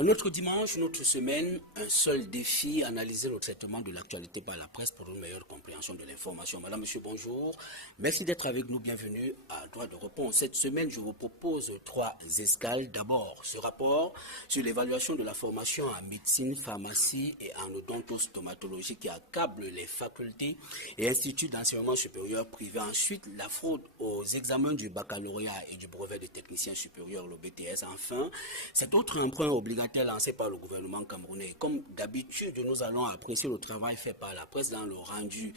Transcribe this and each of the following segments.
Notre dimanche, notre semaine, un seul défi, analyser le traitement de l'actualité par la presse pour une meilleure compréhension de l'information. Madame, monsieur, bonjour. Merci d'être avec nous. Bienvenue à Droit de réponse. Cette semaine, je vous propose 3 escales. D'abord, ce rapport sur l'évaluation de la formation en médecine, pharmacie et en odontostomatologie qui accable les facultés et instituts d'enseignement supérieur privés. Ensuite, la fraude aux examens du baccalauréat et du brevet de technicien supérieur, le BTS. Enfin, cet autre emprunt obligatoire lancé par le gouvernement camerounais. Comme d'habitude, nous allons apprécier le travail fait par la presse dans le rendu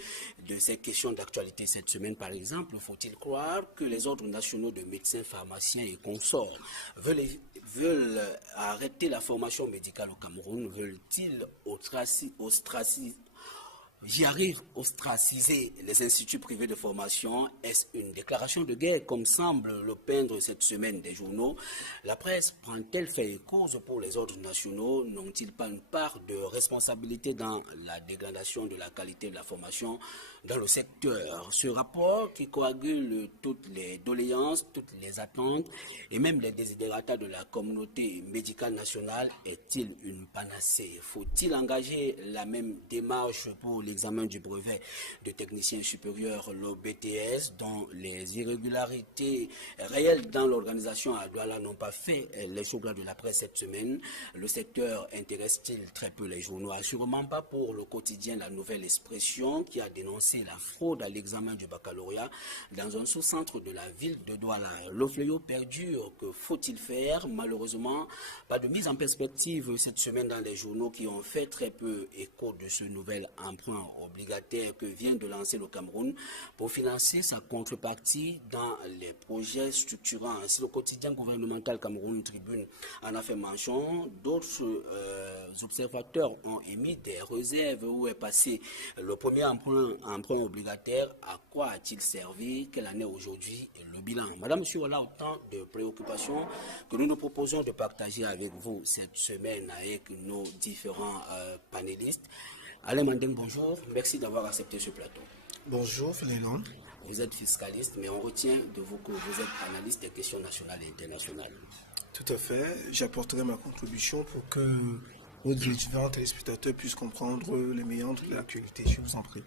de ces questions d'actualité cette semaine. Par exemple, faut-il croire que les ordres nationaux de médecins, pharmaciens et consorts veulent arrêter la formation médicale au Cameroun? Veulent-ils ostraciser les instituts privés de formation? Est-ce une déclaration de guerre comme semble le peindre cette semaine des journaux? La presse prend-elle fait cause pour les ordres nationaux? N'ont-ils pas une part de responsabilité dans la dégradation de la qualité de la formation dans le secteur? Ce rapport qui coagule toutes les doléances, toutes les attentes et même les desiderata de la communauté médicale nationale est-il une panacée? Faut-il engager la même démarche pour l'examen du brevet de technicien supérieur, le BTS, dont les irrégularités réelles dans l'organisation à Douala n'ont pas fait les chocolats de la presse cette semaine? Le secteur intéresse-t-il très peu les journaux? Assurément pas pour le quotidien La Nouvelle Expression qui a dénoncé la fraude à l'examen du baccalauréat dans un sous-centre de la ville de Douala. Le fléau perdure, que faut-il faire? Malheureusement, pas de mise en perspective cette semaine dans les journaux qui ont fait très peu écho de ce nouvel emprunt obligataire que vient de lancer le Cameroun pour financer sa contrepartie dans les projets structurants. Ainsi, le quotidien gouvernemental Cameroun Tribune en a fait mention. D'autres observateurs ont émis des réserves. Où est passé le premier emprunt obligataire? À quoi a-t-il servi? Quelle année aujourd'hui? Le bilan. Madame, monsieur, voilà autant de préoccupations que nous nous proposons de partager avec vous cette semaine avec nos différents panélistes. Alain Mandeng, bonjour. Merci d'avoir accepté ce plateau. Bonjour, Félénon. Vous êtes fiscaliste, mais on retient de vous que vous êtes analyste des questions nationales et internationales. Tout à fait. J'apporterai ma contribution pour que nos différents téléspectateurs puissent comprendre les méandres de l'actualité. Je vous en prie.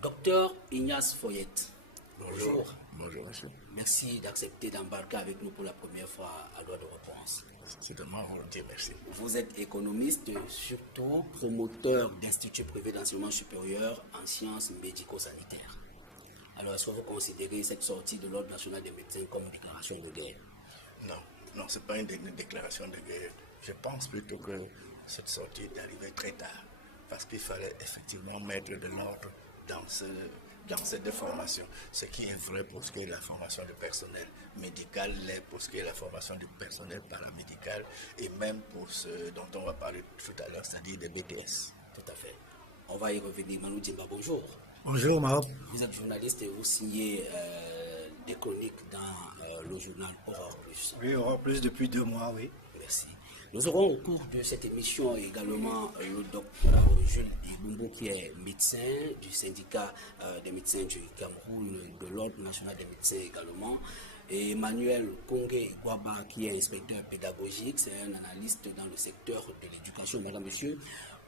Docteur Ignace Foyette. Bonjour. Bonjour, monsieur. Merci d'accepter d'embarquer avec nous pour la première fois à Droit de réponse. C'est de moi volontiers, merci. Vous êtes économiste, surtout promoteur d'instituts privés d'enseignement supérieur en sciences médico-sanitaires. Alors, est-ce que vous considérez cette sortie de l'Ordre national des médecins comme une déclaration de guerre? Non, ce n'est pas une déclaration de guerre. Je pense plutôt que cette sortie est arrivée très tard, parce qu'il fallait effectivement mettre de l'ordre dans cette formation. Ce qui est vrai pour ce qui est de la formation du personnel médical, l'est pour ce qui est de la formation du personnel paramédical et même pour ce dont on va parler tout à l'heure, c'est-à-dire des BTS. Tout à fait. On va y revenir. Manu Djimba, bonjour. Bonjour, Marc. Vous êtes journaliste et vous signez des chroniques dans le journal Aurore Plus. Oui, Aurore Plus depuis 2 mois, oui. Merci. Nous aurons au cours de cette émission également le docteur Jules Ibumbo qui est médecin du syndicat des médecins du Cameroun, de l'Ordre national des médecins également, et Emmanuel Kongé Guaba qui est inspecteur pédagogique, c'est un analyste dans le secteur de l'éducation. Madame, monsieur,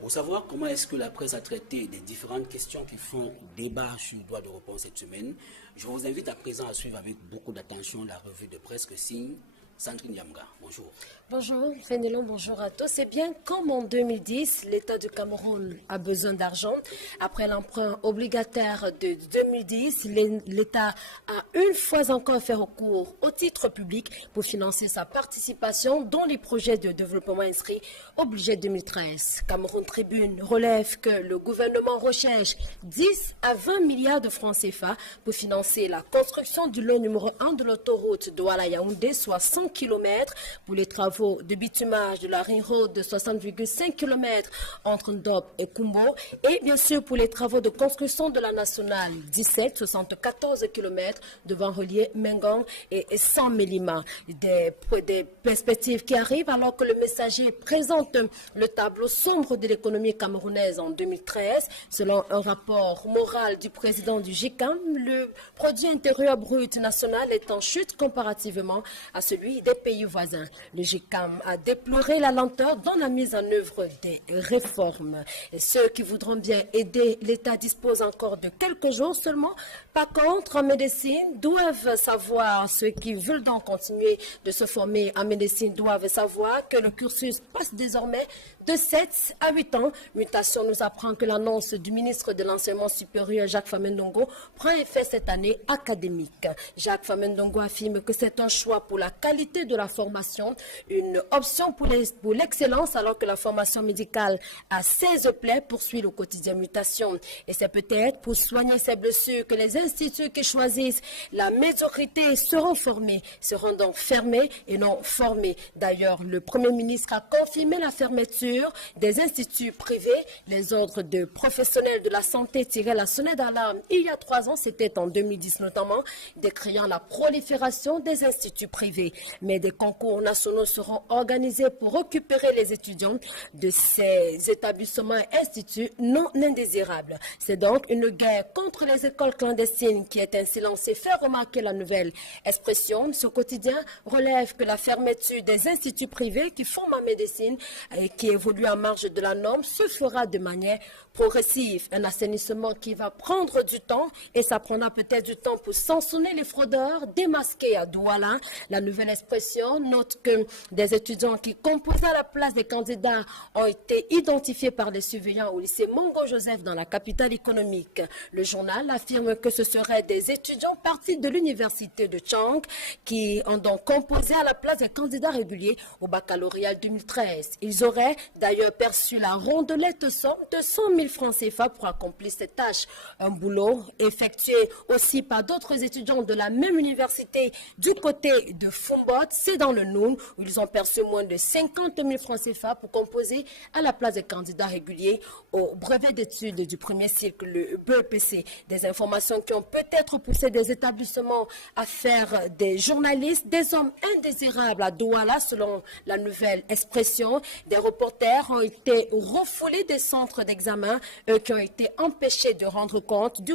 pour savoir comment est-ce que la presse a traité des différentes questions qui font débat sur le droit de réponse cette semaine, je vous invite à présent à suivre avec beaucoup d'attention la revue de presse que signe Sandrine Yamga. Bonjour. Bonjour Fénélon, bonjour à tous. C'est bien comme en 2010, l'État du Cameroun a besoin d'argent. Après l'emprunt obligataire de 2010, l'État a une fois encore fait recours au titre public pour financer sa participation dans les projets de développement inscrits au budget 2013. Cameroun Tribune relève que le gouvernement recherche 10 à 20 milliards de francs CFA pour financer la construction du lot numéro 1 de l'autoroute Douala-Yaoundé, soit 100 km pour les travaux de bitumage de la Ring Road de 60,5 km entre Ndop et Kumbo et bien sûr pour les travaux de construction de la nationale 17, 74 km devant relier Mengang et San Melima. Des perspectives qui arrivent alors que le Messager présente le tableau sombre de l'économie camerounaise en 2013. Selon un rapport moral du président du GICAM, le produit intérieur brut national est en chute comparativement à celui aussi des pays voisins. Le GICAM a déploré la lenteur dans la mise en œuvre des réformes. Et ceux qui voudront bien aider, l'État dispose encore de quelques jours seulement. Par contre, en médecine, doivent savoir, ceux qui veulent donc continuer de se former en médecine doivent savoir que le cursus passe désormais de 7 à 8 ans. Mutation nous apprend que l'annonce du ministre de l'Enseignement supérieur, Jacques Famendongo, prend effet cette année académique. Jacques Famendongo affirme que c'est un choix pour la qualité de la formation, une option pour l'excellence, alors que la formation médicale à 16 plaies poursuit le quotidien Mutation. Et c'est peut-être pour soigner ces blessures que les instituts qui choisissent la médiocrité seront formés, seront donc fermés et non formés. D'ailleurs, le Premier ministre a confirmé la fermeture des instituts privés. Les ordres de professionnels de la santé tiraient la sonnette d'alarme il y a 3 ans, c'était en 2010 notamment, décriant la prolifération des instituts privés. Mais des concours nationaux seront organisés pour récupérer les étudiants de ces établissements et instituts non indésirables. C'est donc une guerre contre les écoles clandestines qui est ainsi lancée, fait remarquer la nouvelle expression. Ce quotidien relève que la fermeture des instituts privés qui forment en médecine et qui évoluent en marge de la norme se fera de manière progressive. Un assainissement qui va prendre du temps et ça prendra peut-être du temps pour sanctionner les fraudeurs démasqués à Douala. La nouvelle expression note que des étudiants qui composaient à la place des candidats ont été identifiés par les surveillants au lycée Mongo Joseph dans la capitale économique. Le journal affirme que ce seraient des étudiants partis de l'université de Chang qui ont donc composé à la place des candidats réguliers au baccalauréat 2013. Ils auraient d'ailleurs perçu la rondelette somme de 100 000 francs CFA pour accomplir cette tâche. Un boulot effectué aussi par d'autres étudiants de la même université du côté de Fumbot, c'est dans le Noun, où ils ont perçu moins de 50 000 francs CFA pour composer à la place des candidats réguliers au brevet d'études du premier cycle, le BEPC. Des informations qui ont peut-être poussé des établissements à faire des journalistes des hommes indésirables à Douala, selon la nouvelle expression. Des reporters ont été refoulés des centres d'examen, qui ont été empêchés de rendre compte du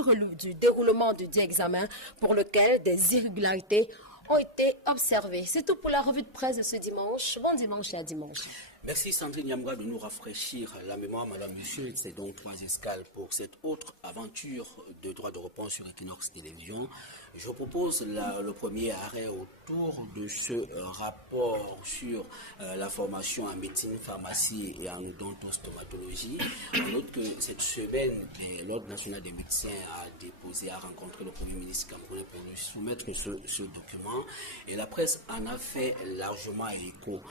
déroulement du dit examen pour lequel des irrégularités ont été observées. C'est tout pour la revue de presse de ce dimanche. Bon dimanche et à dimanche. Merci Sandrine Yamga de nous rafraîchir la mémoire, Madame Monsieur. C'est donc 3 escales pour cette autre aventure de droit de réponse sur Equinox Télévision. Je propose le premier arrêt autour de ce rapport sur la formation en médecine, pharmacie et en odontostomatologie. On note que cette semaine, l'Ordre national des médecins a rencontré le Premier ministre camerounais pour lui soumettre ce document. Et la presse en a fait largement écho.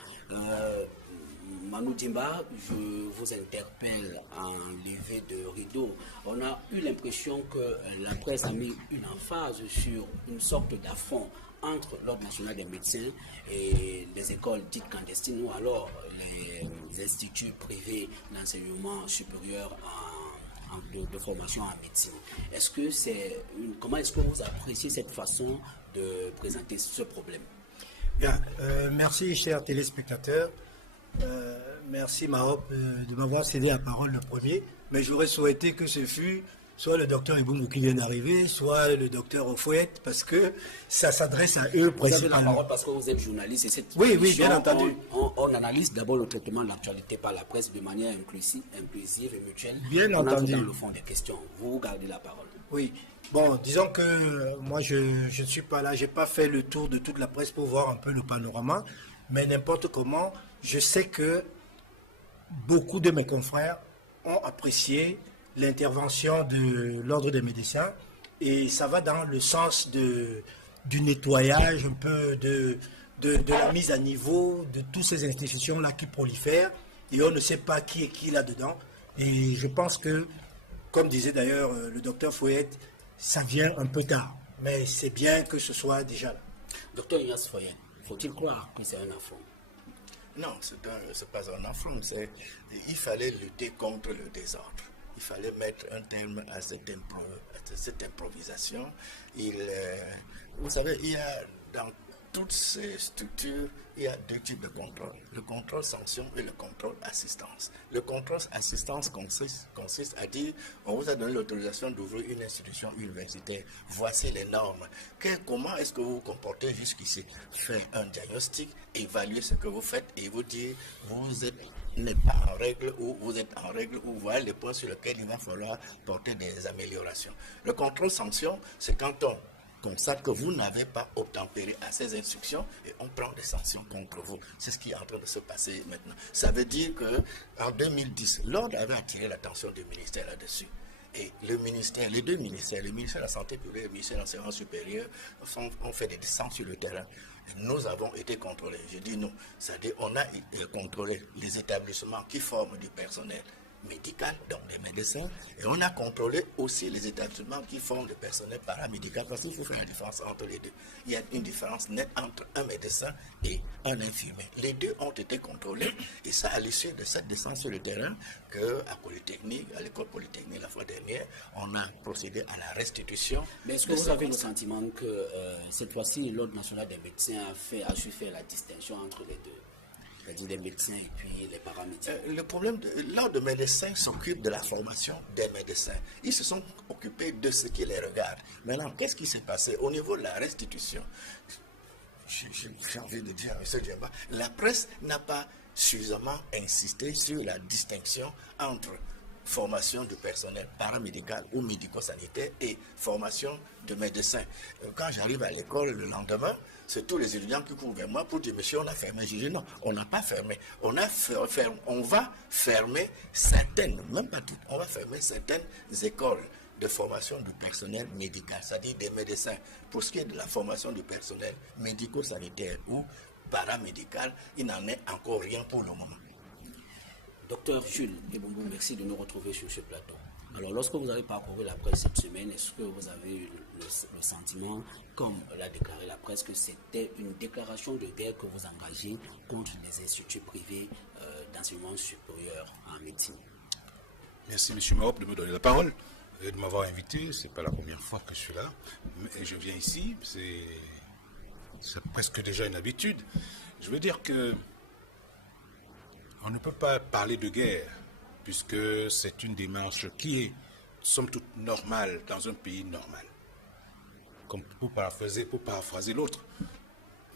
Manu Dimba, je vous interpelle en levée de rideau. On a eu l'impression que la presse a mis une emphase sur une sorte d'affront entre l'Ordre national des médecins et les écoles dites clandestines ou alors les instituts privés d'enseignement supérieur de formation en médecine. Comment est-ce que vous appréciez cette façon de présenter ce problème? Bien, merci chers téléspectateurs. Merci Mahop de m'avoir cédé la parole le premier, mais j'aurais souhaité que ce fût soit le docteur Iboumou qui vient d'arriver, soit le docteur Ofouet, parce que ça s'adresse à eux principalement. Vous avez la parole parce que vous êtes journaliste et cette oui, bien entendu. On analyse d'abord le traitement de l'actualité par la presse de manière inclusive et mutuelle. Bien on entendu. Dans le fond des questions. Vous gardez la parole. Oui. Bon, disons que moi je ne suis pas là, j'ai pas fait le tour de toute la presse pour voir un peu le panorama, mais n'importe comment, je sais que beaucoup de mes confrères ont apprécié l'intervention de l'Ordre des médecins et ça va dans le sens du nettoyage, un peu de la mise à niveau de toutes ces institutions-là qui prolifèrent et on ne sait pas qui est qui là-dedans. Et je pense que, comme disait d'ailleurs le docteur Fouet, ça vient un peu tard, mais c'est bien que ce soit déjà là. Docteur Ignace Foyen, faut-il croire que c'est un affront? Non, ce n'est pas un affront. Il fallait lutter contre le désordre. Il fallait mettre un terme à cette improvisation. Vous savez, il y a dans toutes ces structures, il y a deux types de contrôle. Le contrôle sanction et le contrôle assistance. Le contrôle assistance consiste à dire, on vous a donné l'autorisation d'ouvrir une institution universitaire. Voici les normes. Comment est-ce que vous vous comportez jusqu'ici? Faire un diagnostic, évaluer ce que vous faites et vous dire, n'êtes pas en règle ou vous êtes en règle ou voilà les points sur lesquels il va falloir porter des améliorations. Le contrôle sanction, c'est quand on constate que vous n'avez pas obtempéré à ces instructions et on prend des sanctions contre vous. C'est ce qui est en train de se passer maintenant. Ça veut dire qu'en 2010, l'ordre avait attiré l'attention du ministère là-dessus. Et les deux ministères, le ministère de la Santé publique et le ministère de l'Enseignement supérieur, ont fait des descentes sur le terrain. Et nous avons été contrôlés. Je dis nous, c'est-à-dire on a contrôlé les établissements qui forment du personnel médical, donc des médecins, et on a contrôlé aussi les établissements qui forment du personnel paramédical, parce qu'il faut faire la différence entre les deux. Il y a une différence nette entre un médecin et un infirmier. Les deux ont été contrôlés, et ça à l'issue de cette descente sur le terrain, qu'à Polytechnique, à l'école Polytechnique la fois dernière, on a procédé à la restitution. Mais est-ce que vous avez le sentiment que cette fois-ci, l'Ordre national des médecins a su faire la distinction entre les deux? C'est-à-dire les médecins et puis les paramédicaux. Le problème, l'ordre des médecins s'occupe de la formation des médecins. Ils se sont occupés de ce qui les regarde. Maintenant, qu'est-ce qui s'est passé au niveau de la restitution? J'ai envie de dire à M. Djemba, la presse n'a pas suffisamment insisté sur la distinction entre formation du personnel paramédical ou médico-sanitaire et formation de médecins. Quand j'arrive à l'école le lendemain, c'est tous les étudiants qui courent vers moi pour dire, monsieur, on a fermé. Je dis, non, on n'a pas fermé. On va fermer certaines, même pas toutes, on va fermer certaines écoles de formation du personnel médical, c'est-à-dire des médecins. Pour ce qui est de la formation du personnel médico-sanitaire ou paramédical, il n'en est encore rien pour le moment. Docteur Jules Ebombo, merci de nous retrouver sur ce plateau. Alors, lorsque vous avez parcouru la presse cette semaine, est-ce que vous avez eu le sentiment, comme l'a déclaré la presse, que c'était une déclaration de guerre que vous engagez contre les instituts privés d'enseignement supérieur en médecine? Merci, M. Mahop, de me donner la parole et de m'avoir invité. Ce n'est pas la première fois que je suis là. Et je viens ici, c'est presque déjà une habitude. Je veux dire que on ne peut pas parler de guerre, puisque c'est une démarche qui est, somme toute, normale dans un pays normal. Comme pour paraphraser l'autre.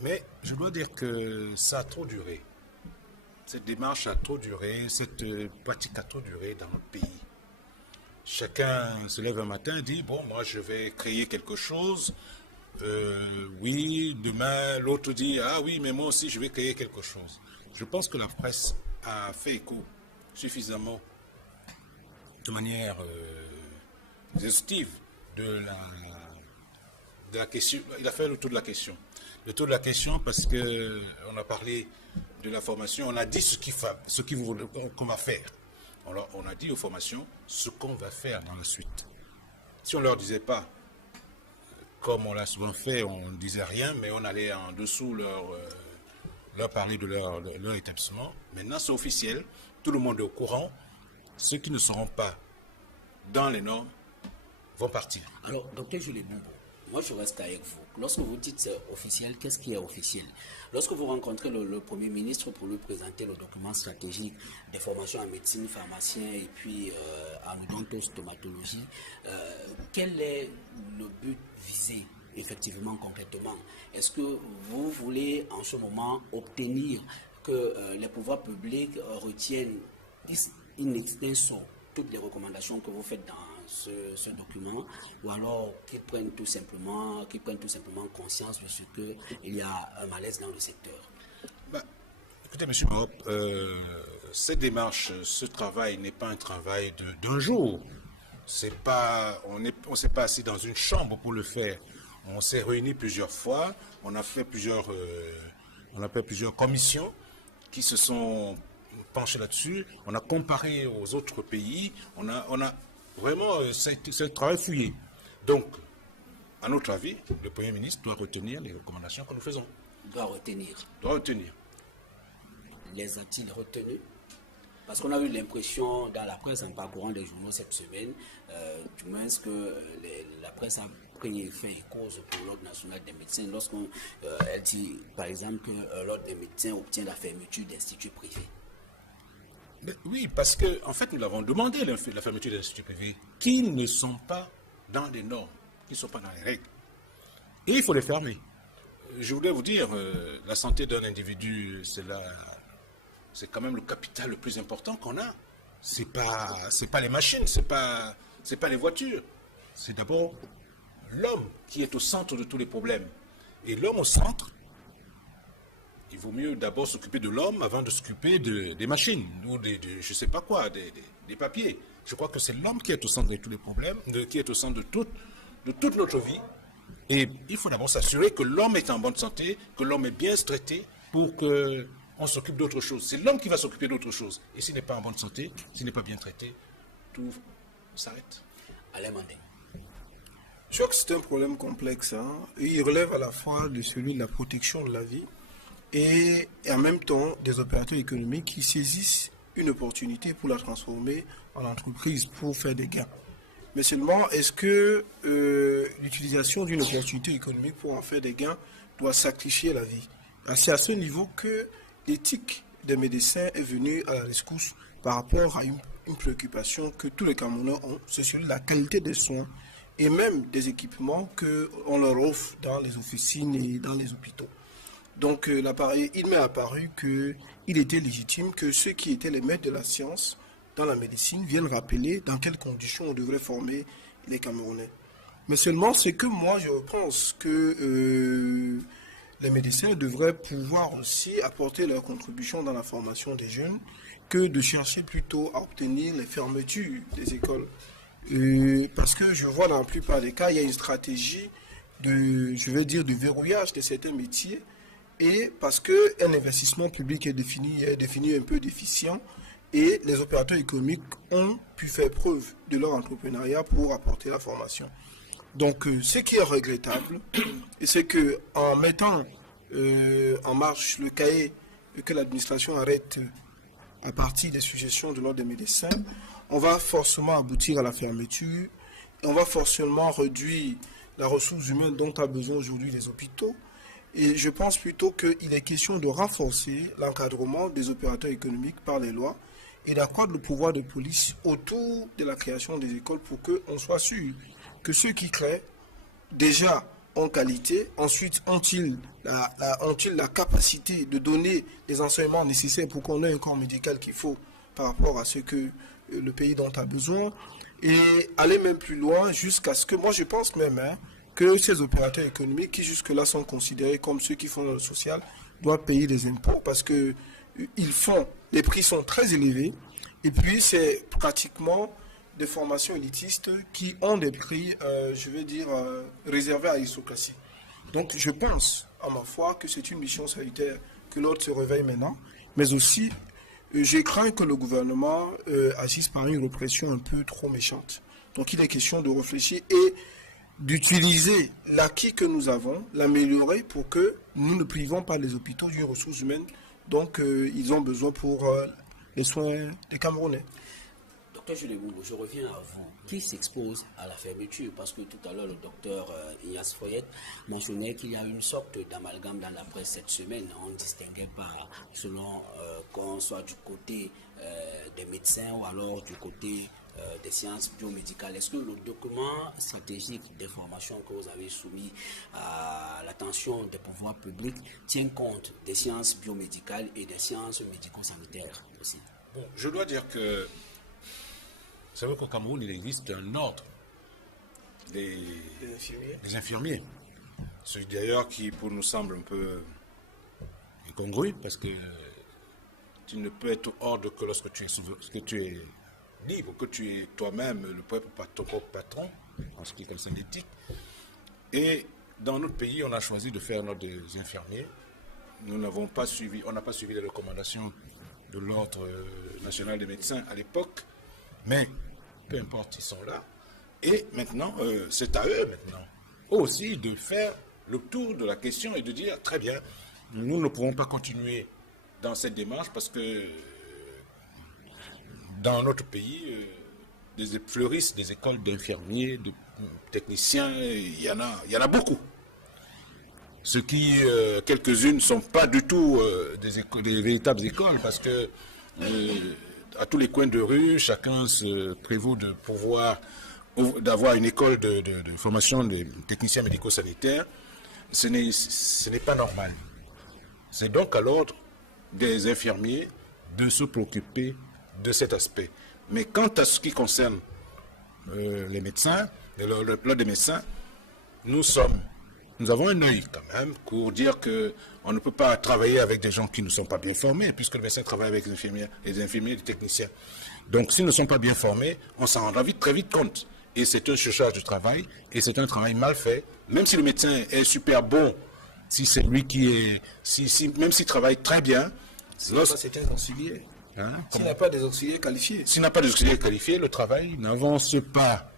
Mais je dois dire que ça a trop duré. Cette démarche a trop duré, cette pratique a trop duré dans notre pays. Chacun se lève un matin et dit, bon, moi je vais créer quelque chose. Oui, demain, l'autre dit, ah oui, mais moi aussi je vais créer quelque chose. Je pense que la presse a fait écho suffisamment, de manière exhaustive, de la question. Il a fait le tour de la question. Le tour de la question parce qu'on a parlé de la formation, on a dit qu'on va faire. On a dit aux formations ce qu'on va faire dans la suite. Si on ne leur disait pas, comme on l'a souvent fait, on ne disait rien, mais on allait en dessous leur parler de leur établissement. Maintenant, c'est officiel. Tout le monde est au courant. Ceux qui ne seront pas dans les normes vont partir. Alors, docteur Jules Ebombo, moi je reste avec vous. Lorsque vous dites c'est officiel, qu'est-ce qui est officiel? Lorsque vous rencontrez le Premier ministre pour lui présenter le document stratégique des formations en médecine, pharmacien et puis en odontostomatologie, quel est le but visé effectivement, concrètement? Est-ce que vous voulez en ce moment obtenir que les pouvoirs publics retiennent in extenso toutes les recommandations que vous faites dans ce document, ou alors qu'ils prennent tout simplement conscience de ce qu'il y a un malaise dans le secteur? Écoutez, M. Mahop, cette démarche, ce travail n'est pas un travail d'un jour. On ne s'est pas assis dans une chambre pour le faire. On s'est réunis plusieurs fois, on a fait plusieurs commissions qui se sont penchées là-dessus, on a comparé aux autres pays, on a vraiment, c'est un travail fouillé. Donc, à notre avis, le Premier ministre doit retenir les recommandations que nous faisons. Doit retenir. Les a-t-il retenus? Parce qu'on a eu l'impression dans la presse, en parcourant les journaux cette semaine, du moins que la presse a pris fin et cause pour l'Ordre national des médecins lorsqu'elle dit, par exemple, que l'Ordre des médecins obtient la fermeture d'instituts privés? Mais oui, parce que en fait, nous l'avons demandé, la fermeture des instituts privés, qui ne sont pas dans les normes, qui ne sont pas dans les règles. Et il faut les fermer. Je voulais vous dire, la santé d'un individu, c'est quand même le capital le plus important qu'on a. C'est pas les machines, c'est pas les voitures. C'est d'abord l'homme qui est au centre de tous les problèmes. Et l'homme au centre, il vaut mieux d'abord s'occuper de l'homme avant de s'occuper des machines ou je sais pas quoi, des papiers. Je crois que c'est l'homme qui est au centre de tous les problèmes, qui est au centre de toute notre vie. Et il faut d'abord s'assurer que l'homme est en bonne santé, que l'homme est bien traité pour qu'on s'occupe d'autre chose. C'est l'homme qui va s'occuper d'autre chose. Et s'il n'est pas en bonne santé, s'il n'est pas bien traité, tout s'arrête. Alain Mandé. Je crois que c'est un problème complexe. Il relève à la fois de celui de la protection de la vie et en même temps des opérateurs économiques qui saisissent une opportunité pour la transformer en entreprise pour faire des gains. Mais seulement, est-ce que l'utilisation d'une opportunité économique pour en faire des gains doit sacrifier la vie? C'est à ce niveau que l'éthique des médecins est venue à la rescousse par rapport à une préoccupation que tous les Camerounais ont, c'est celui de la qualité des soins et même des équipements qu'on leur offre dans les officines et dans les hôpitaux. Donc il m'est apparu qu'il était légitime que ceux qui étaient les maîtres de la science dans la médecine viennent rappeler dans quelles conditions on devrait former les Camerounais. Mais seulement, c'est que moi, je pense que les médecins devraient pouvoir aussi apporter leur contribution dans la formation des jeunes que de chercher plutôt à obtenir les fermetures des écoles. Parce que je vois dans la plupart des cas, il y a une stratégie de verrouillage de certains métiers et parce qu'un investissement public est défini un peu déficient et les opérateurs économiques ont pu faire preuve de leur entrepreneuriat pour apporter la formation. Donc, ce qui est regrettable, c'est qu'en mettant en marche le cahier que l'administration arrête à partir des suggestions de l'ordre des médecins, on va forcément aboutir à la fermeture, on va forcément réduire la ressource humaine dont a besoin aujourd'hui les hôpitaux. Et je pense plutôt qu'il est question de renforcer l'encadrement des opérateurs économiques par les lois et d'accroître le pouvoir de police autour de la création des écoles pour qu'on soit sûr que ceux qui créent déjà ont qualité, ensuite ont-ils la capacité de donner les enseignements nécessaires pour qu'on ait un corps médical qu'il faut par rapport à ce que le pays dont a besoin, et aller même plus loin jusqu'à ce que, moi je pense même que ces opérateurs économiques qui jusque-là sont considérés comme ceux qui font le social doivent payer des impôts parce que les prix sont très élevés et puis c'est pratiquement des formations élitistes qui ont des prix, réservés à l'aristocratie. Donc je pense, à ma foi, que c'est une mission salutaire que l'ordre se réveille maintenant, mais aussi je crains que le gouvernement agisse par une répression un peu trop méchante. Donc il est question de réfléchir et d'utiliser l'acquis que nous avons, l'améliorer pour que nous ne privons pas les hôpitaux d'une ressource humaine dont ils ont besoin pour les soins des Camerounais. Docteur Jules Boubou, je reviens à vous. Qui s'expose à la fermeture? Parce que tout à l'heure, le docteur Ignace Foyette mentionnait qu'il y a une sorte d'amalgame dans la presse cette semaine. On ne distinguait pas selon qu'on soit du côté des médecins ou alors du côté des sciences biomédicales. Est-ce que le document stratégique d'information que vous avez soumis à l'attention des pouvoirs publics tient compte des sciences biomédicales et des sciences médico-sanitaires aussi? Bon, je dois dire que vous savez qu'au Cameroun, il existe un ordre des infirmiers. Ce d'ailleurs qui, pour nous, semble un peu incongru, parce que tu ne peux être ordre que lorsque tu es libre, que tu es toi-même le propre patron, en ce qui concerne l'éthique. Et dans notre pays, on a choisi de faire l'ordre des infirmiers. On n'a pas suivi les recommandations de l'ordre national des médecins à l'époque, mais peu importe, ils sont là. Et maintenant, c'est à eux maintenant aussi de faire le tour de la question et de dire, très bien, nous ne pourrons pas continuer dans cette démarche parce que dans notre pays, fleurissent des écoles d'infirmiers de techniciens, il y en a beaucoup. Ce qui, quelques-unes ne sont pas du tout des véritables écoles, parce que à tous les coins de rue, chacun se prévaut de pouvoir d'avoir une école de formation des techniciens médico-sanitaires. Ce n'est pas normal. C'est donc à l'ordre des infirmiers de se préoccuper de cet aspect. Mais quant à ce qui concerne les médecins, l'ordre des médecins, nous avons un œil quand même pour dire qu'on ne peut pas travailler avec des gens qui ne sont pas bien formés, puisque le médecin travaille avec les infirmiers et les techniciens. Donc s'ils ne sont pas bien formés, on s'en rendra très vite compte. Et c'est un surcharge de travail, et c'est un travail mal fait. Même si le médecin est super bon, si c'est lui qui est... même s'il travaille très bien... C'est un auxiliaire. Hein, s'il n'a pas des auxiliaires qualifiés. S'il n'a pas des auxiliaires qualifiés, le travail n'avance pas.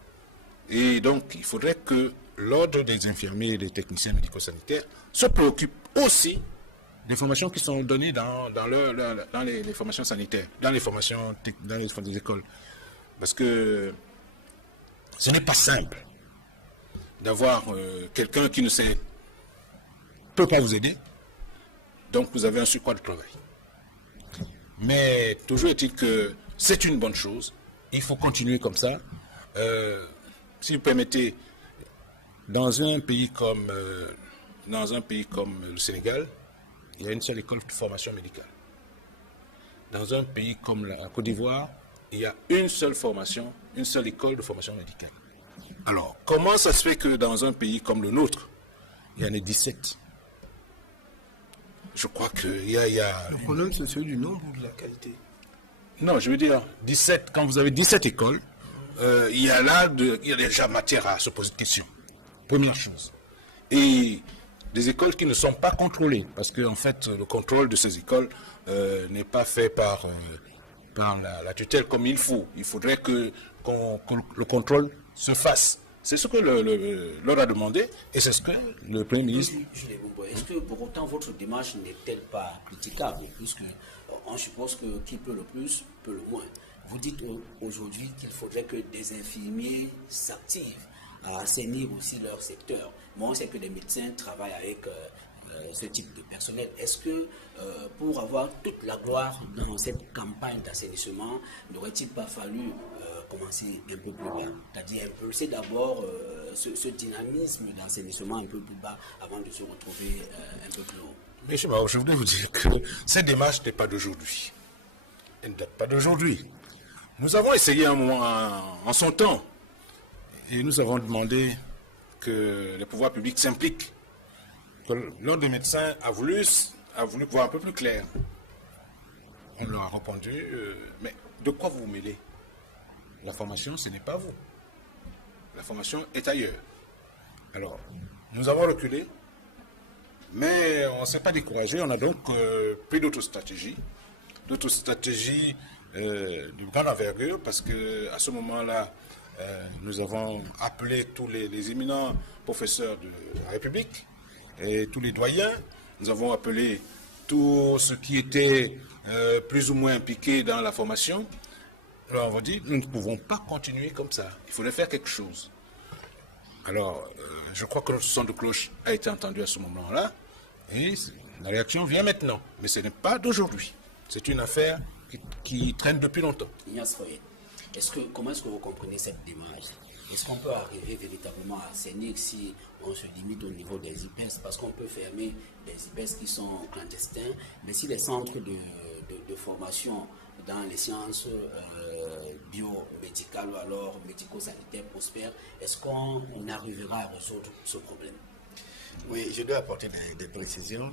Et donc, il faudrait que l'ordre des infirmiers et des techniciens médico-sanitaires se préoccupe aussi des formations qui sont données dans les formations sanitaires, dans les écoles. Parce que ce n'est pas simple d'avoir quelqu'un qui ne peut pas vous aider. Donc, vous avez un surcroît de travail. Mais toujours est-il que c'est une bonne chose. Il faut continuer comme ça. Si vous permettez, dans un pays comme le Sénégal, il y a une seule école de formation médicale. Dans un pays comme la Côte d'Ivoire, il y a une seule école de formation médicale. Alors, comment ça se fait que dans un pays comme le nôtre, il y en ait 17 ? Je crois qu'il y a... Le problème, c'est celui du nombre ou de la qualité? Non, je veux dire, 17, quand vous avez 17 écoles, il y a déjà matière à se poser de questions. Première chose. Et des écoles qui ne sont pas contrôlées, parce qu'en fait, le contrôle de ces écoles n'est pas fait par la tutelle comme il faut. Il faudrait que le contrôle se fasse. C'est ce que l'ordre a demandé et c'est ce que le Premier ministre... Est-ce que pour autant votre démarche n'est-elle pas critiquable, puisque on suppose que qui peut le plus, peut le moins. Vous dites aujourd'hui qu'il faudrait que des infirmiers s'activent à assainir aussi leur secteur. Moi, on sait que les médecins travaillent avec ce type de personnel. Est-ce que pour avoir toute la gloire dans cette campagne d'assainissement, n'aurait-il pas fallu commencer un peu plus bas, c'est-à-dire impulser d'abord ce dynamisme d'assainissement un peu plus bas avant de se retrouver un peu plus haut? Mais je voudrais vous dire que cette démarche n'est pas d'aujourd'hui. Elle ne date pas d'aujourd'hui. Nous avons essayé un moment en son temps et nous avons demandé que les pouvoirs publics s'impliquent. L'ordre des médecins a voulu voir un peu plus clair. On leur a répondu, mais de quoi vous vous mêlez? La formation, ce n'est pas vous. La formation est ailleurs. Alors, nous avons reculé, mais on ne s'est pas découragé. On a donc pris d'autres stratégies de grande envergure, parce qu'à ce moment-là, nous avons appelé tous les éminents professeurs de la République et tous les doyens. Nous avons appelé tous ceux qui étaient plus ou moins impliqués dans la formation. Alors on va dire, nous ne pouvons pas continuer comme ça. Il faudrait faire quelque chose. Alors, je crois que notre son de cloche a été entendu à ce moment-là. Et la réaction vient maintenant. Mais ce n'est pas d'aujourd'hui. C'est une affaire qui traîne depuis longtemps. Ignace Foye, comment est-ce que vous comprenez cette démarche? Est-ce qu'on peut arriver véritablement à assainir si on se limite au niveau des IPES? Parce qu'on peut fermer des IPES qui sont clandestins, mais si les centres de formation dans les sciences biomédicales ou alors médico-sanitaires prospèrent, est-ce qu'on arrivera à résoudre ce problème? Oui, je dois apporter des précisions.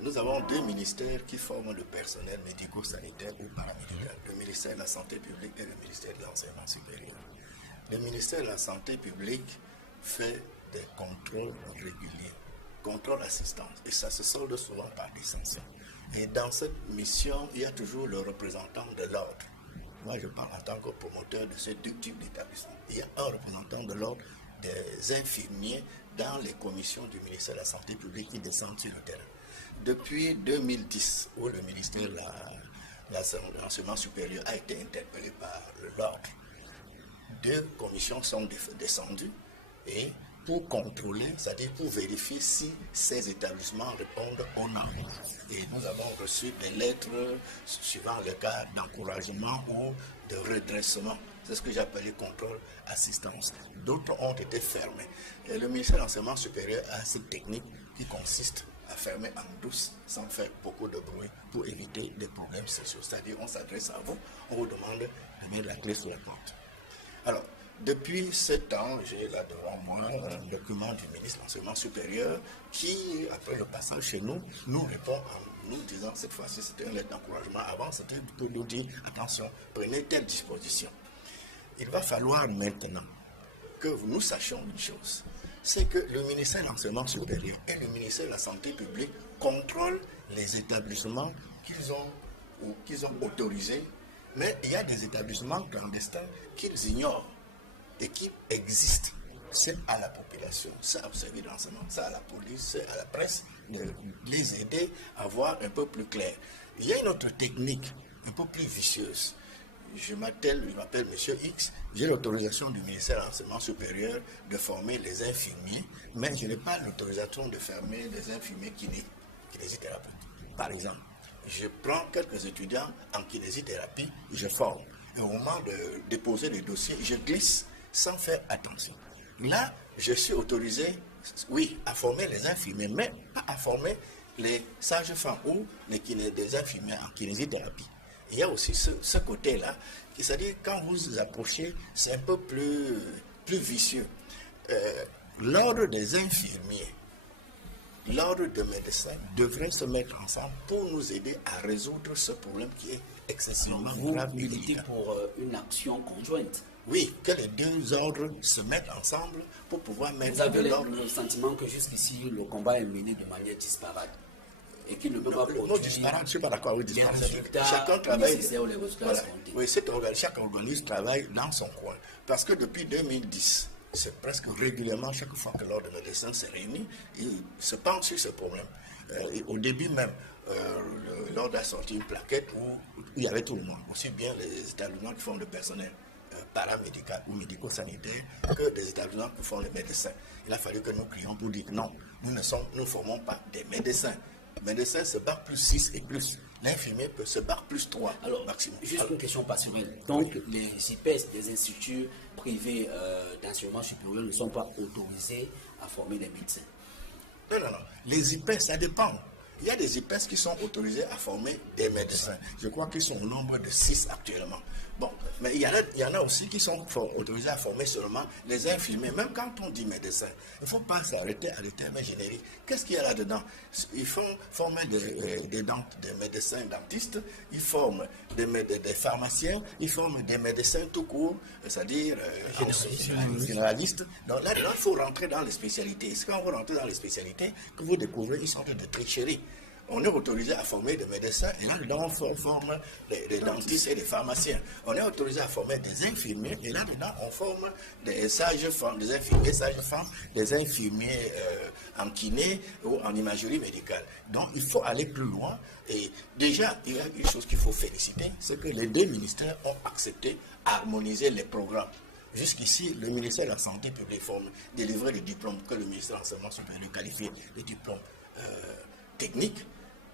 Nous avons deux ministères qui forment le personnel médico-sanitaire ou paramédical, le ministère de la Santé publique et le ministère de l'Enseignement supérieur. Le ministère de la Santé publique fait des contrôles réguliers, contrôle assistance, et ça se solde souvent par des sanctions. Et dans cette mission, il y a toujours le représentant de l'ordre. Moi, je parle en tant que promoteur de ce deux types d'établissements. Il y a un représentant de l'ordre des infirmiers dans les commissions du ministère de la Santé publique qui descendent sur le terrain. Depuis 2010, où le ministère de l'Enseignement supérieur a été interpellé par l'ordre, 2 commissions sont descendues et pour contrôler, c'est-à-dire pour vérifier si ces établissements répondent aux normes. Et nous avons reçu des lettres suivant le cas d'encouragement ou de redressement. C'est ce que j'appelle contrôle assistance. D'autres ont été fermés. Et le ministère de l'Enseignement supérieur a cette technique qui consiste à fermer en douce sans faire beaucoup de bruit pour éviter des problèmes sociaux. C'est-à-dire on s'adresse à vous, on vous demande de mettre la clé sous la porte. Alors, depuis 7 ans, j'ai là devant moi un document du ministre de l'Enseignement supérieur qui, après le passage chez nous, nous répond en nous disant cette fois-ci c'était une lettre d'encouragement. Avant, c'était pour nous dire attention, prenez telle disposition. Il va falloir maintenant que nous sachions une chose, c'est que le ministère de l'Enseignement supérieur et le ministère de la Santé publique contrôlent les établissements qu'ils ont autorisés, mais il y a des établissements clandestins qu'ils ignorent et qui existent. C'est à la population, c'est au service de l'enseignement, c'est à la police, c'est à la presse de les aider à voir un peu plus clair. Il y a une autre technique un peu plus vicieuse. Je m'appelle M. X, j'ai l'autorisation du ministère de l'Enseignement supérieur de former les infirmiers, mais je n'ai pas l'autorisation de former les infirmiers kinésithérapeutes. Par exemple, je prends quelques étudiants en kinésithérapie, je forme. Et au moment de déposer les dossiers, je glisse sans faire attention. Là, je suis autorisé, oui, à former les infirmiers, mais pas à former les sages-femmes ou des infirmiers en kinésithérapie. Il y a aussi ce côté-là, c'est-à-dire quand vous approchez, c'est un peu plus vicieux. L'ordre des infirmiers, l'ordre des médecins devrait se mettre ensemble pour nous aider à résoudre ce problème qui est excessivement grave. Vous militez pour une action conjointe. Oui, que les 2 ordres se mettent ensemble pour pouvoir mettre Vous avez de l'ordre. le sentiment que jusqu'ici, le combat est mené de manière disparate et qu'il ne peut pas Le mot produire disparate, je ne suis pas d'accord avec des disparate. résultats Chacun travaille. nécessaires ou les résultats Voilà. escomptés. Oui, chaque organisme travaille dans son coin. Parce que depuis 2010, c'est presque régulièrement, chaque fois que l'ordre des médecins se réunit, il se penche sur ce problème. Et au début même, l'ordre a sorti une plaquette où il y avait tout le monde, aussi bien les établissements qui font le personnel paramédical ou médico-sanitaire que des établissements qui font les médecins. Il a fallu que nous crions pour dire non, nous ne formons pas des médecins. Médecin se bat plus 6 et plus. L'infirmier peut se battre plus 3 Alors, maximum. juste une question passionnelle. Donc, les IPES des instituts privés d'enseignement supérieur ne sont pas autorisés à former des médecins. Non. Les IPES, ça dépend. Il y a des IPES qui sont autorisés à former des médecins. Je crois qu'ils sont au nombre de 6 actuellement. Bon, mais il y en a aussi qui sont autorisés à former seulement les infirmiers. Même quand on dit médecin, il ne faut pas s'arrêter à des termes génériques. Qu'est-ce qu'il y a là-dedans? Ils font former des médecins dentistes, ils forment des pharmaciens, ils forment des médecins tout court, c'est-à-dire généralistes. Donc là-dedans, il faut rentrer dans les spécialités. C'est quand vous rentrez dans les spécialités que vous découvrez une sorte de tricherie. On est autorisé à former des médecins et là-dedans on forme des dentistes et des pharmaciens. On est autorisé à former des infirmiers et là-dedans on forme des sages-femmes, des infirmiers sages-femmes, des infirmiers en kiné ou en imagerie médicale. Donc il faut aller plus loin et déjà il y a une chose qu'il faut féliciter, c'est que les 2 ministères ont accepté harmoniser les programmes. Jusqu'ici, le ministère de la Santé publique délivrait des diplômes que le ministère de l'Enseignement supérieur qualifiait des diplômes techniques.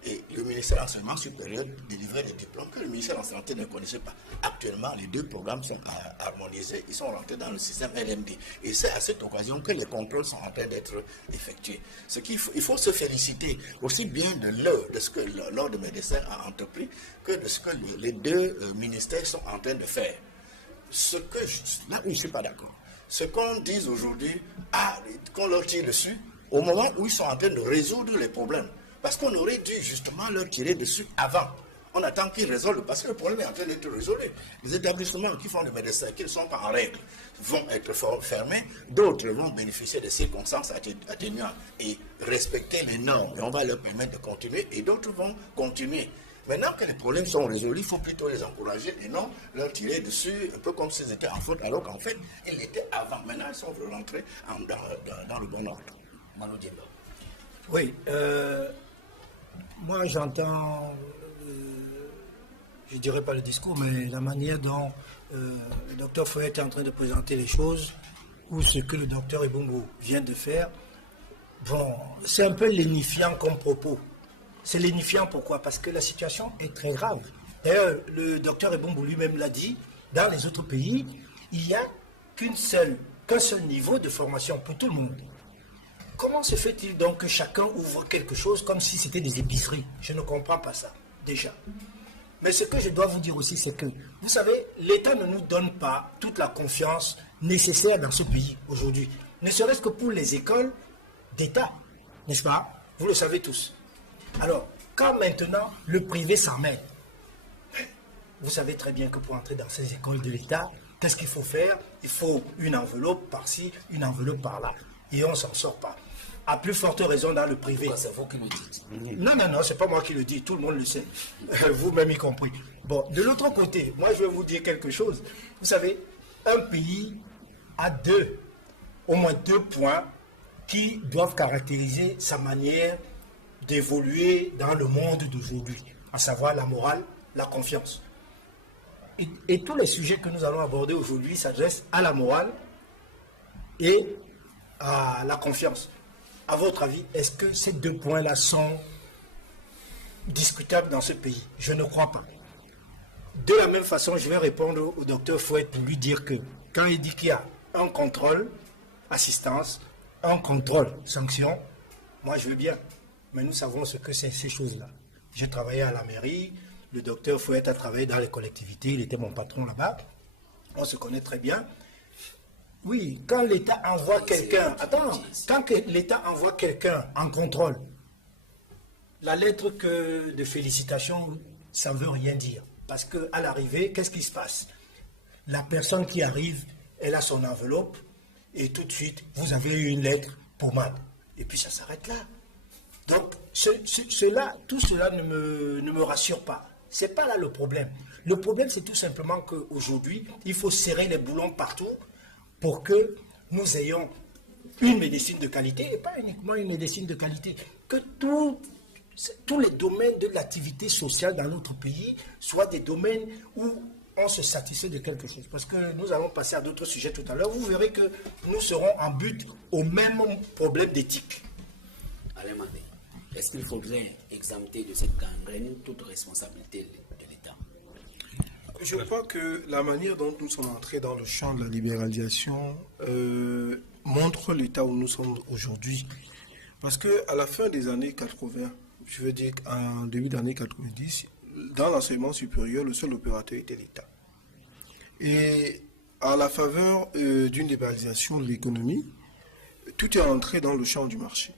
Et le ministère de l'Enseignement supérieur délivrait des diplômes que le ministère de la Santé ne connaissait pas. Actuellement, les 2 programmes sont harmonisés. Ils sont rentrés dans le système LMD. Et c'est à cette occasion que les contrôles sont en train d'être effectués. Il faut se féliciter aussi bien de ce que l'ordre des médecins a entrepris que de ce que les 2 ministères sont en train de faire. Là où je ne suis pas d'accord. Ce qu'on dit aujourd'hui, qu'on leur tire dessus, au moment où ils sont en train de résoudre les problèmes. Parce qu'on aurait dû justement leur tirer dessus avant. On attend qu'ils résolvent parce que le problème est en train d'être résolu. Les établissements qui font des médecins, qui ne sont pas en règle, vont être fermés. D'autres vont bénéficier de circonstances atténuantes et respecter les normes. Et on va leur permettre de continuer et d'autres vont continuer. Maintenant que les problèmes sont résolus, il faut plutôt les encourager et non leur tirer dessus un peu comme s'ils étaient en faute, alors qu'en fait, ils l'étaient avant. Maintenant, ils sont rentrés dans le bon ordre. Manu Diemba. Oui, moi j'entends je dirais pas le discours, mais la manière dont le docteur Fouet est en train de présenter les choses, ou ce que le docteur Ebumbu vient de faire, bon, c'est un peu lénifiant comme propos. C'est lénifiant pourquoi? Parce que la situation est très grave. D'ailleurs, le docteur Ebumbu lui-même l'a dit, dans les autres pays, il n'y a qu'un seul niveau de formation pour tout le monde. Comment se fait-il donc que chacun ouvre quelque chose comme si c'était des épiceries? Je ne comprends pas ça, déjà. Mais ce que je dois vous dire aussi, c'est que, vous savez, l'État ne nous donne pas toute la confiance nécessaire dans ce pays aujourd'hui. Ne serait-ce que pour les écoles d'État, n'est-ce pas? Vous le savez tous. Alors, quand maintenant le privé s'en mêle, vous savez très bien que pour entrer dans ces écoles de l'État, qu'est-ce qu'il faut faire? Il faut une enveloppe par-ci, une enveloppe par-là. Et on ne s'en sort pas. À plus forte raison dans le privé. C'est vous qui le dites. Non, c'est pas moi qui le dis, tout le monde le sait. Vous-même y compris. Bon, de l'autre côté, moi je vais vous dire quelque chose. Vous savez, un pays a au moins deux points qui doivent caractériser sa manière d'évoluer dans le monde d'aujourd'hui, à savoir la morale, la confiance. Et tous les sujets que nous allons aborder aujourd'hui s'adressent à la morale et à la confiance. À votre avis, est-ce que ces deux points-là sont discutables dans ce pays? Je ne crois pas. De la même façon, je vais répondre au docteur Fouet pour lui dire que quand il dit qu'il y a un contrôle, assistance, un contrôle, sanction, moi je veux bien. Mais nous savons ce que c'est ces choses-là. J'ai travaillé à la mairie, le docteur Fouet a travaillé dans les collectivités, il était mon patron là-bas. On se connaît très bien. Oui, quand l'État envoie quelqu'un, quand l'État envoie quelqu'un en contrôle, la lettre de félicitations, ça ne veut rien dire. Parce qu'à l'arrivée, qu'est-ce qui se passe? La personne qui arrive, elle a son enveloppe, et tout de suite, vous avez une lettre pommade. Et puis ça s'arrête là. Donc, tout cela ne me rassure pas. Ce n'est pas là le problème. Le problème, c'est tout simplement qu'aujourd'hui, il faut serrer les boulons partout pour que nous ayons une médecine de qualité, et pas uniquement une médecine de qualité, que tous les domaines de l'activité sociale dans notre pays soient des domaines où on se satisfait de quelque chose. Parce que nous allons passer à d'autres sujets tout à l'heure. Vous verrez que nous serons en but au même problème d'éthique. Alain Mandé, est-ce qu'il faudrait exempter de cette gangrène toute responsabilité de l'État? Je crois que la manière dont nous sommes entrés dans le champ de la libéralisation montre l'état où nous sommes aujourd'hui. Parce qu'à la fin des années 80, je veux dire en début d'année 90, dans l'enseignement supérieur, le seul opérateur était l'État. Et à la faveur d'une libéralisation de l'économie, tout est entré dans le champ du marché.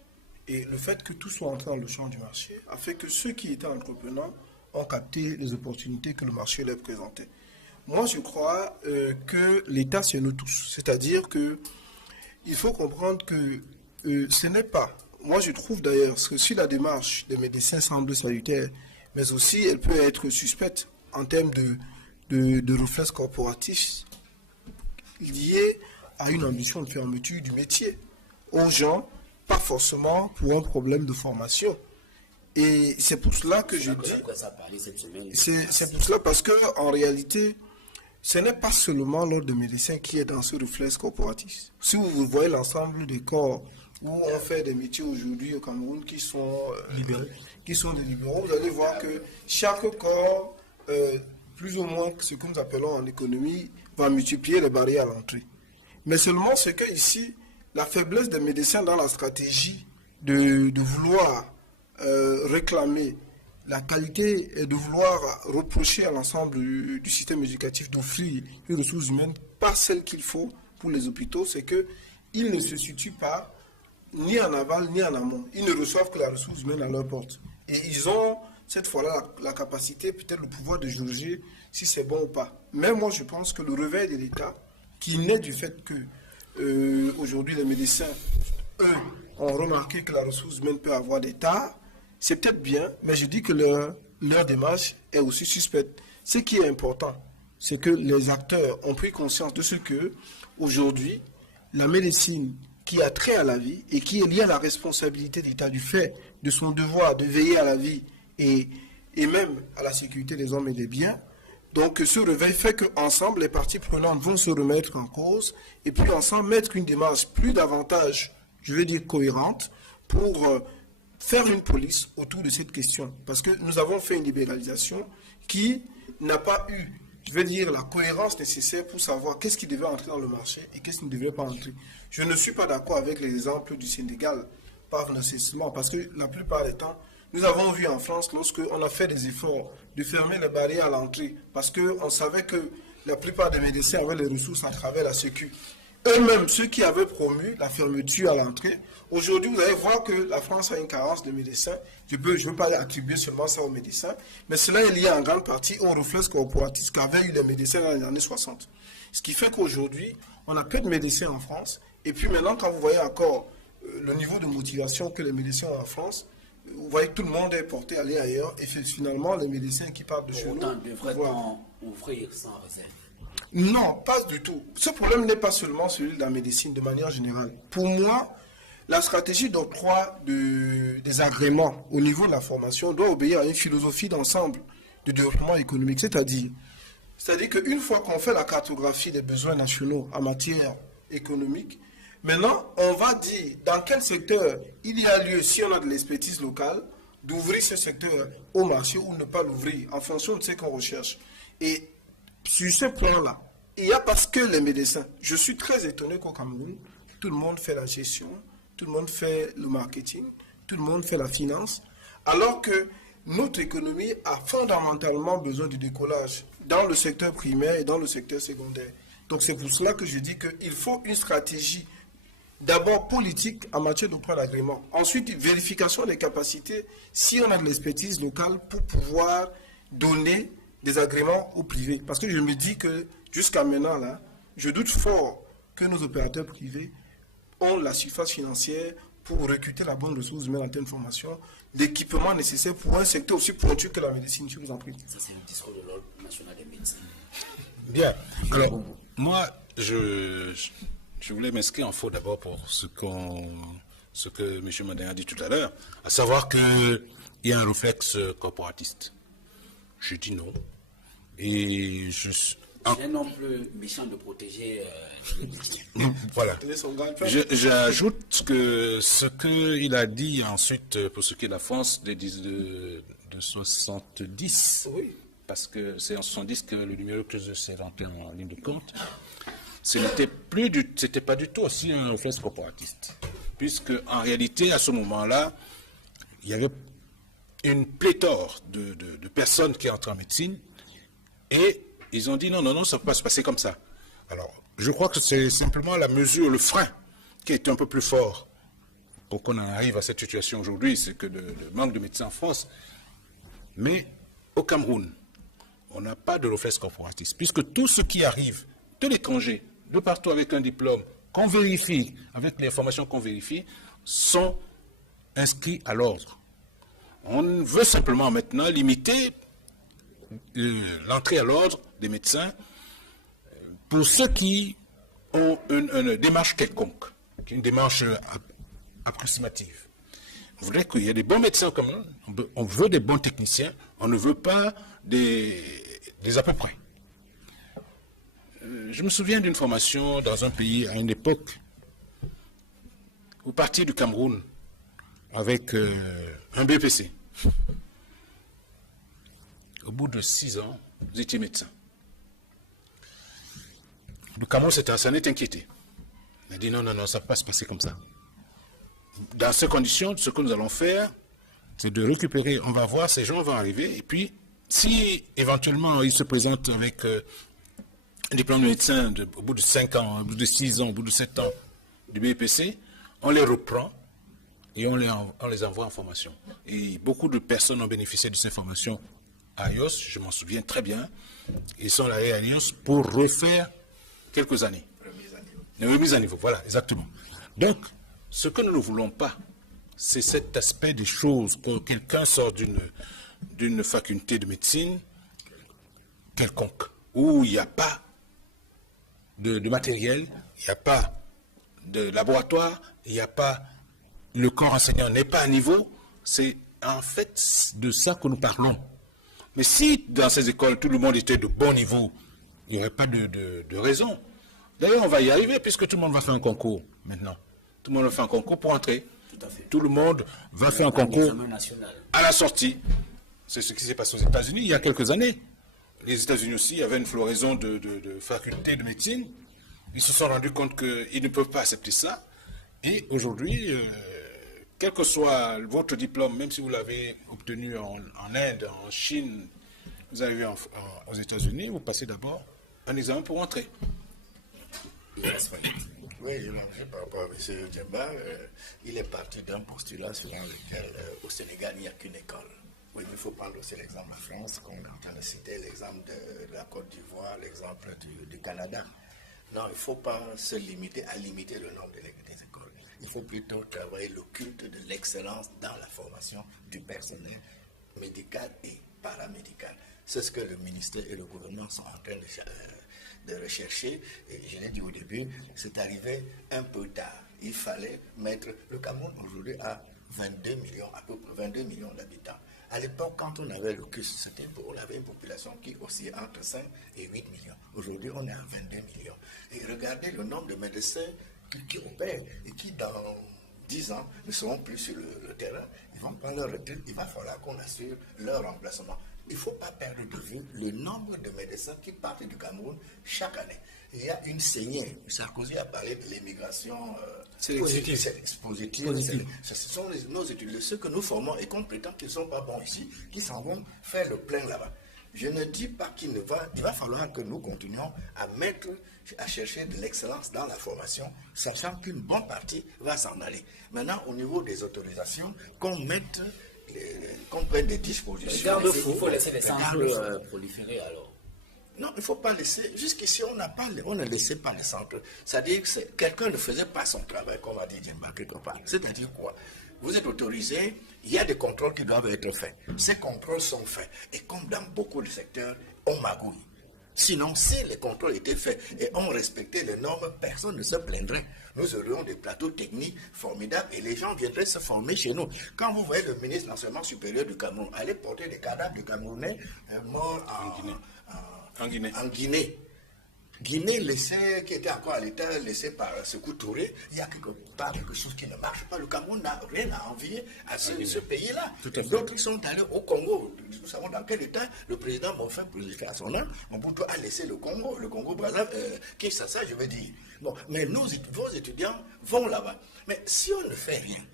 Et le fait que tout soit entré dans le champ du marché a fait que ceux qui étaient entrepreneurs ont capté les opportunités que le marché leur présentait. Moi, je crois que l'État, c'est nous tous. C'est-à-dire qu'il faut comprendre que ce n'est pas... Moi, je trouve d'ailleurs que si la démarche des médecins semble salutaire, mais aussi elle peut être suspecte en termes de réflexes corporatifs liés à une ambition de fermeture du métier aux gens, pas forcément pour un problème de formation. Et c'est pour cela que je dis, c'est pour cela parce qu'en réalité, ce n'est pas seulement l'ordre des médecins qui est dans ce réflexe corporatif. Si vous voyez l'ensemble des corps où on fait des métiers aujourd'hui au Cameroun qui sont des libéraux, vous allez voir que chaque corps, plus ou moins ce que nous appelons en économie, va multiplier les barrières à l'entrée. Mais seulement c'est que ici, la faiblesse des médecins dans la stratégie de vouloir réclamer la qualité et de vouloir reprocher à l'ensemble du système éducatif d'offrir les ressources humaines, pas celles qu'il faut pour les hôpitaux, c'est qu'ils ne se situent pas ni en aval ni en amont. Ils ne reçoivent que la ressource humaine à leur porte. Et ils ont cette fois-là la capacité, peut-être le pouvoir de juger si c'est bon ou pas. Mais moi je pense que le réveil de l'État, qui naît du fait que aujourd'hui les médecins, eux, ont remarqué que la ressource humaine peut avoir des tares, c'est peut-être bien, mais je dis que leur démarche est aussi suspecte. Ce qui est important, c'est que les acteurs ont pris conscience de ce que, aujourd'hui, la médecine qui a trait à la vie et qui est liée à la responsabilité de l'État du fait de son devoir de veiller à la vie et même à la sécurité des hommes et des biens, Donc ce réveil fait qu'ensemble, les parties prenantes vont se remettre en cause et puis ensemble mettre une démarche plus davantage, je vais dire cohérente, pour faire une police autour de cette question. Parce que nous avons fait une libéralisation qui n'a pas eu, je vais dire, la cohérence nécessaire pour savoir qu'est-ce qui devait entrer dans le marché et qu'est-ce qui ne devait pas entrer. Je ne suis pas d'accord avec les exemples du Sénégal, pas nécessairement, parce que la plupart des temps, nous avons vu en France, lorsqu'on a fait des efforts de fermer les barrières à l'entrée, parce qu'on savait que la plupart des médecins avaient les ressources à travers la Sécu. Eux-mêmes, ceux qui avaient promu la fermeture à l'entrée, aujourd'hui, vous allez voir que la France a une carence de médecins. Je ne veux pas attribuer seulement ça aux médecins, mais cela est lié en grande partie au réflexe corporatiste qu'avaient eu les médecins dans les années 60. Ce qui fait qu'aujourd'hui, on a peu de médecins en France. Et puis maintenant, quand vous voyez encore le niveau de motivation que les médecins ont en France, vous voyez que tout le monde est porté à aller ailleurs. Et finalement, les médecins qui partent de chez nous... Autant devrait-on ouvrir sans réserve? Non, pas du tout. Ce problème n'est pas seulement celui de la médecine de manière générale. Pour moi, la stratégie d'octroi des agréments au niveau de la formation doit obéir à une philosophie d'ensemble de développement économique. C'est-à-dire qu'une fois qu'on fait la cartographie des besoins nationaux en matière économique, maintenant, on va dire dans quel secteur il y a lieu, si on a de l'expertise locale, d'ouvrir ce secteur au marché ou ne pas l'ouvrir en fonction de ce qu'on recherche. Et sur ce plan-là, il y a parce que les médecins, je suis très étonné qu'au Cameroun, tout le monde fait la gestion, tout le monde fait le marketing, tout le monde fait la finance, alors que notre économie a fondamentalement besoin du décollage dans le secteur primaire et dans le secteur secondaire. Donc c'est pour cela que je dis qu'il faut une stratégie d'abord politique en matière d'octroi d'agrément. Ensuite, vérification des capacités si on a de l'expertise locale pour pouvoir donner des agréments au privé. Parce que je me dis que jusqu'à maintenant, là, je doute fort que nos opérateurs privés ont la surface financière pour recruter la bonne ressource humaine en termes de formation, d'équipement nécessaire pour un secteur aussi pointu que la médecine. Je vous en prie. Ça, c'est le discours de l'Ordre national des médecins. Bien. Alors, moi, je voulais m'inscrire en faux d'abord pour ce que M. Madin a dit tout à l'heure, à savoir qu'il y a un réflexe corporatiste. Je dis non. Et C'est non plus méchant de protéger voilà. J'ajoute que ce qu'il a dit ensuite pour ce qui est de la France de 70, Oui. parce que c'est en 70 que le numéro clause s'est rentré en ligne de compte, c'était pas du tout aussi un réflexe corporatiste. Puisque en réalité, à ce moment-là, il y avait une pléthore de personnes qui entrent en médecine et ils ont dit non, ça ne peut pas se passer comme ça. Alors, je crois que c'est simplement la mesure, le frein qui est un peu plus fort pour qu'on en arrive à cette situation aujourd'hui, c'est que le manque de médecins en France. Mais au Cameroun, on n'a pas de réflexe corporatiste, puisque tout ce qui arrive de l'étranger, de partout avec un diplôme, qu'on vérifie, avec les informations qu'on vérifie, sont inscrits à l'ordre. On veut simplement maintenant limiter l'entrée à l'ordre des médecins pour ceux qui ont une démarche quelconque, une démarche approximative. On voudrait qu'il y ait des bons médecins comme nous, on veut des bons techniciens, on ne veut pas des à peu près. Je me souviens d'une formation dans un pays à une époque, vous partiez du Cameroun avec un BPC. Au bout de 6 ans, vous étiez médecin. Le Cameroun s'en est inquiété. Il a dit non, ça ne peut pas se passer comme ça. Dans ces conditions, ce que nous allons faire, c'est de récupérer, on va voir, ces gens vont arriver, et puis, si éventuellement ils se présentent avec un diplôme de médecin au bout de 5 ans, au bout de 6 ans, au bout de 7 ans du BPC, on les reprend et on les envoie en formation. Et beaucoup de personnes ont bénéficié de ces formations à IOS, je m'en souviens très bien. Ils sont allés à IOS pour refaire quelques années. Une remise à niveau, voilà, exactement. Donc, ce que nous ne voulons pas, c'est cet aspect des choses, quand quelqu'un sort d'une faculté de médecine quelconque, où il n'y a pas de matériel, il n'y a pas de laboratoire, il n'y a pas, le corps enseignant n'est pas à niveau. C'est en fait de ça que nous parlons. Mais si dans ces écoles, tout le monde était de bon niveau, il n'y aurait pas de raison. D'ailleurs, on va y arriver, puisque tout le monde va faire un concours maintenant. Tout le monde va faire un concours pour entrer. Tout à fait. Tout le monde va faire un concours Examen national. à la sortie. C'est ce qui s'est passé aux États-Unis il y a quelques années. Les États-Unis aussi, il y avait une floraison de facultés de médecine. Ils se sont rendus compte qu'ils ne peuvent pas accepter ça. Et aujourd'hui, quel que soit votre diplôme, même si vous l'avez obtenu en Inde, en Chine, vous arrivez aux États-Unis, vous passez d'abord un examen pour entrer. Oui, je l'ai par rapport à M. Djemba. Il est parti d'un postulat selon lequel au Sénégal, il n'y a qu'une école. Oui, mais il faut prendre aussi l'exemple de la France, qu'on est en train de citer, l'exemple de la Côte d'Ivoire, l'exemple du Canada. Non, il ne faut pas se limiter à limiter le nombre des écoles. Il faut plutôt travailler le culte de l'excellence dans la formation du personnel médical et paramédical. C'est ce que le ministère et le gouvernement sont en train de rechercher. Et je l'ai dit au début, c'est arrivé un peu tard. Il fallait mettre le Cameroun aujourd'hui à 22 millions, à peu près 22 millions d'habitants. À l'époque, quand on avait le CUS, on avait une population qui oscillait entre 5 et 8 millions. Aujourd'hui, on est à 22 millions. Et regardez le nombre de médecins qui opèrent et qui, dans 10 ans, ne seront plus sur le terrain. Ils vont prendre leur retraite. Il va falloir qu'on assure leur remplacement. Il ne faut pas perdre de vue le nombre de médecins qui partent du Cameroun chaque année. Il y a une saignée. Sarkozy a parlé de l'immigration positive. Ce sont nos étudiants, ceux que nous formons et qu'on prétend qu'ils ne sont pas bons ici, qui s'en vont faire le plein là-bas. Je ne dis pas qu'il va falloir que nous continuions à chercher de l'excellence dans la formation, sachant qu'une bonne partie va s'en aller. Maintenant, au niveau des autorisations, qu'on prenne des dispositions. Il faut laisser les centres proliférer alors. Non, il ne faut pas laisser. Jusqu'ici, on ne laissait pas les centres. C'est-à-dire que quelqu'un ne faisait pas son travail, comme a dit Djemba quelque part. C'est-à-dire quoi? Vous êtes autorisé, il y a des contrôles qui doivent être faits. Ces contrôles sont faits. Et comme dans beaucoup de secteurs, on magouille. Sinon, si les contrôles étaient faits et on respectait les normes, personne ne se plaindrait. Nous aurions des plateaux techniques formidables et les gens viendraient se former chez nous. Quand vous voyez le ministre de l'Enseignement supérieur du Cameroun aller porter des cadavres de Camerounais morts en Guinée. Guinée, qui était encore à l'état, laissé par Sékou Touré, il y a quelque chose qui ne marche pas. Le Cameroun n'a rien à envier à ce pays-là. D'autres qui sont allés au Congo. Nous savons dans quel état le président Montfin, jusqu'à son âme, Mobutu a laissé le Congo Brazzaville, Kinshasa, je veux dire. Bon, mais vos étudiants vont là-bas. Mais si on ne fait rien,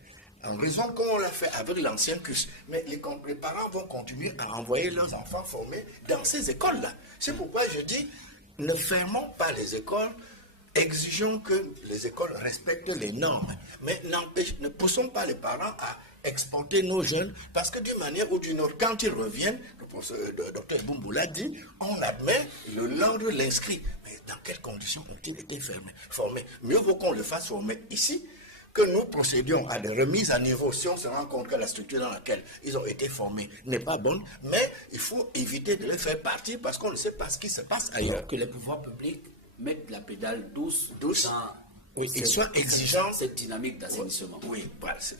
en raison qu'on l'a fait avec l'ancien CUS, mais les parents vont continuer à envoyer leurs enfants formés dans ces écoles-là. C'est pourquoi je dis, ne fermons pas les écoles, exigeons que les écoles respectent les normes, mais ne poussons pas les parents à exporter nos jeunes, parce que d'une manière ou d'une autre, quand ils reviennent, le docteur Boumbou dit, on admet l'ordre l'inscrit. Mais dans quelles conditions ont-ils été formés? Mieux vaut qu'on le fasse former ici, que nous procédions à des remises à niveau si on se rend compte que la structure dans laquelle ils ont été formés n'est pas bonne, mais il faut éviter de les faire partir parce qu'on ne sait pas ce qui se passe ailleurs. Que les pouvoirs publics mettent la pédale douce oui, ils soient exigeants. Cette dynamique d'assainissement. Oui,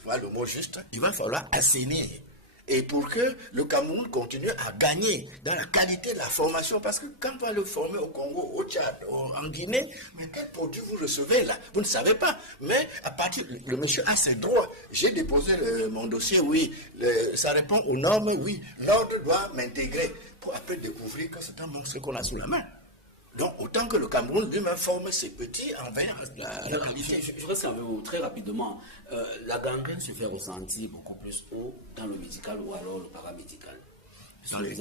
voilà le mot juste. Il va falloir assainir. Et pour que le Cameroun continue à gagner dans la qualité de la formation, parce que quand on va le former au Congo, au Tchad, en Guinée, mais quel produit vous recevez là? Vous ne savez pas. Mais à partir, le monsieur a ses droits. J'ai déposé mon dossier, oui. Ça répond aux normes, oui. L'ordre doit m'intégrer pour après découvrir que c'est un monstre qu'on a sous la main. Donc, autant que le Cameroun lui-même forme ses petits envers la qualité. Je reste avec vous très rapidement. La gangrène se fait ressentir beaucoup plus haut dans le médical ou alors le paramédical. Dans les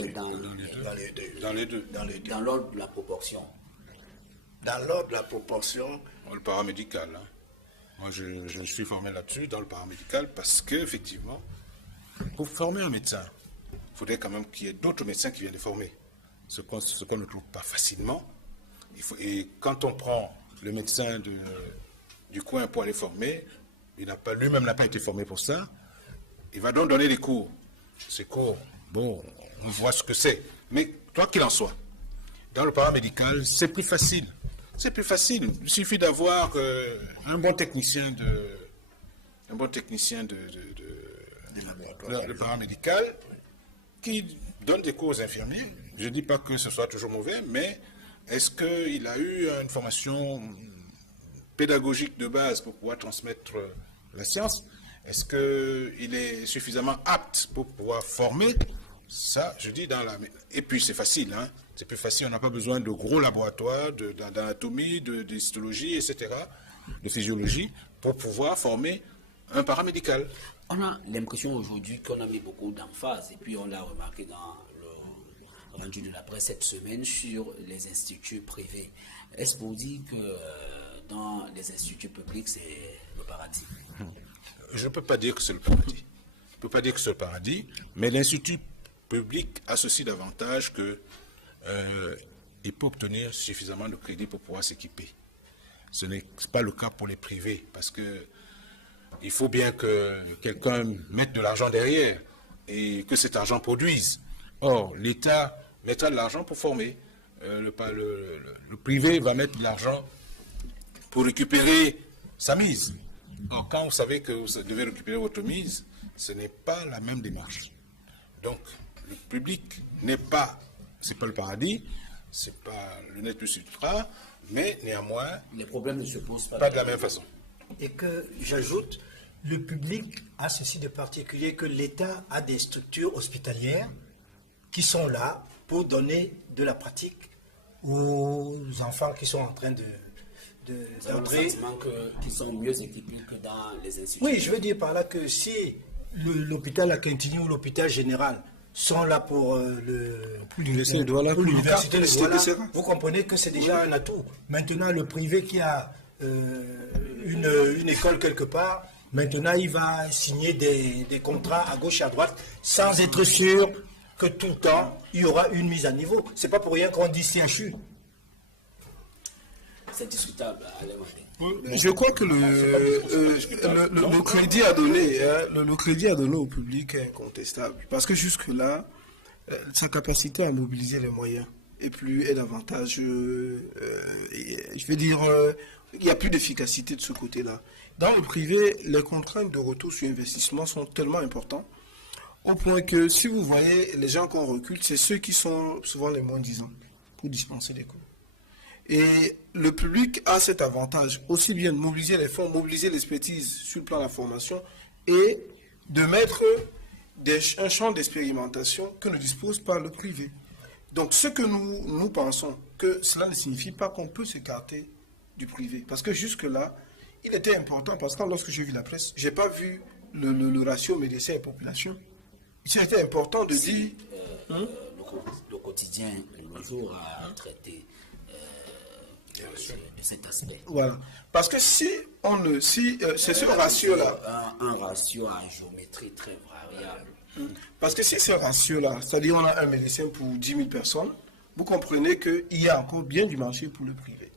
deux. Dans l'ordre de la proportion. Dans l'ordre de la proportion. Le paramédical. Hein. Moi, je suis formé là-dessus, dans le paramédical, parce qu'effectivement, pour former un médecin, il faudrait quand même qu'il y ait d'autres médecins qui viennent les former. Ce qu'on ne trouve pas facilement. Et quand on prend le médecin du coin pour aller former, lui-même n'a pas été formé pour ça. Il va donc donner des cours. Ces cours, bon, on voit ce que c'est. Mais quoi qu'il en soit, dans le paramédical, c'est plus facile. C'est plus facile. Il suffit d'avoir un bon technicien de laboratoire, le paramédical, qui donne des cours aux infirmiers. Je ne dis pas que ce soit toujours mauvais, mais est-ce qu'il a eu une formation pédagogique de base pour pouvoir transmettre la science? Est-ce qu'il est suffisamment apte pour pouvoir former? Ça, je dis dans la... Et puis c'est facile, hein? C'est plus facile, on n'a pas besoin de gros laboratoires d'anatomie, d'histologie, etc., de physiologie, pour pouvoir former un paramédical. On a l'impression aujourd'hui qu'on a mis beaucoup d'emphase, et puis on l'a remarqué dans le rendu de la presse cette semaine sur les instituts privés. Est-ce pour dire que dans les instituts publics, c'est le paradis? Je ne peux pas dire que c'est le paradis. Je ne peux pas dire que c'est le paradis, mais l'institut public a ceci d'avantage que il peut obtenir suffisamment de crédit pour pouvoir s'équiper. Ce n'est pas le cas pour les privés, parce que il faut bien que quelqu'un mette de l'argent derrière et que cet argent produise. Or, l'État mettra de l'argent pour former. Le privé va mettre de l'argent pour récupérer sa mise. Or, quand vous savez que vous devez récupérer votre mise, ce n'est pas la même démarche. Donc, le public n'est pas, c'est pas le paradis, c'est pas le net plus ultra, mais néanmoins, les problèmes ne se posent pas de la même façon. Et que j'ajoute, le public a ceci de particulier que l'État a des structures hospitalières qui sont là pour donner de la pratique aux enfants qui sont en train de Vous avez le sentiment qu'ils sont mieux équipés que dans les instituts? Oui, je veux dire par là que si l'hôpital à Quintini ou l'hôpital général sont là pour l'université de Douala, vous comprenez que c'est déjà un atout. Maintenant, le privé qui a une école quelque part, maintenant il va signer des contrats à gauche et à droite sans être sûr que tout le temps il y aura une mise à niveau. C'est pas pour rien qu'on dit CHU. C'est discutable, Alain Martin. Je crois que le crédit à donner, le crédit à donner au public est incontestable. Parce que jusque-là, sa capacité à mobiliser les moyens est davantage, je veux dire, il n'y a plus d'efficacité de ce côté-là. Dans le privé, les contraintes de retour sur investissement sont tellement importantes, au point que si vous voyez les gens qu'on recrute, c'est ceux qui sont souvent les moins disants pour dispenser des cours. Et le public a cet avantage, aussi bien de mobiliser les fonds, mobiliser l'expertise sur le plan de la formation et de mettre un champ d'expérimentation que ne dispose pas le privé. Donc ce que nous pensons, que cela ne signifie pas qu'on peut s'écarter du privé. Parce que jusque-là, il était important, parce que lorsque j'ai vu la presse, je n'ai pas vu le ratio médecin et population. C'était important de dire... Le quotidien, le jour a traité de cet aspect. Voilà. Parce que si c'est ce ratio-là... Un ratio à géométrie très variable. Parce que si ce ratio-là, c'est-à-dire on a un médecin pour 10 000 personnes, vous comprenez qu'il y a encore bien du marché pour le privé.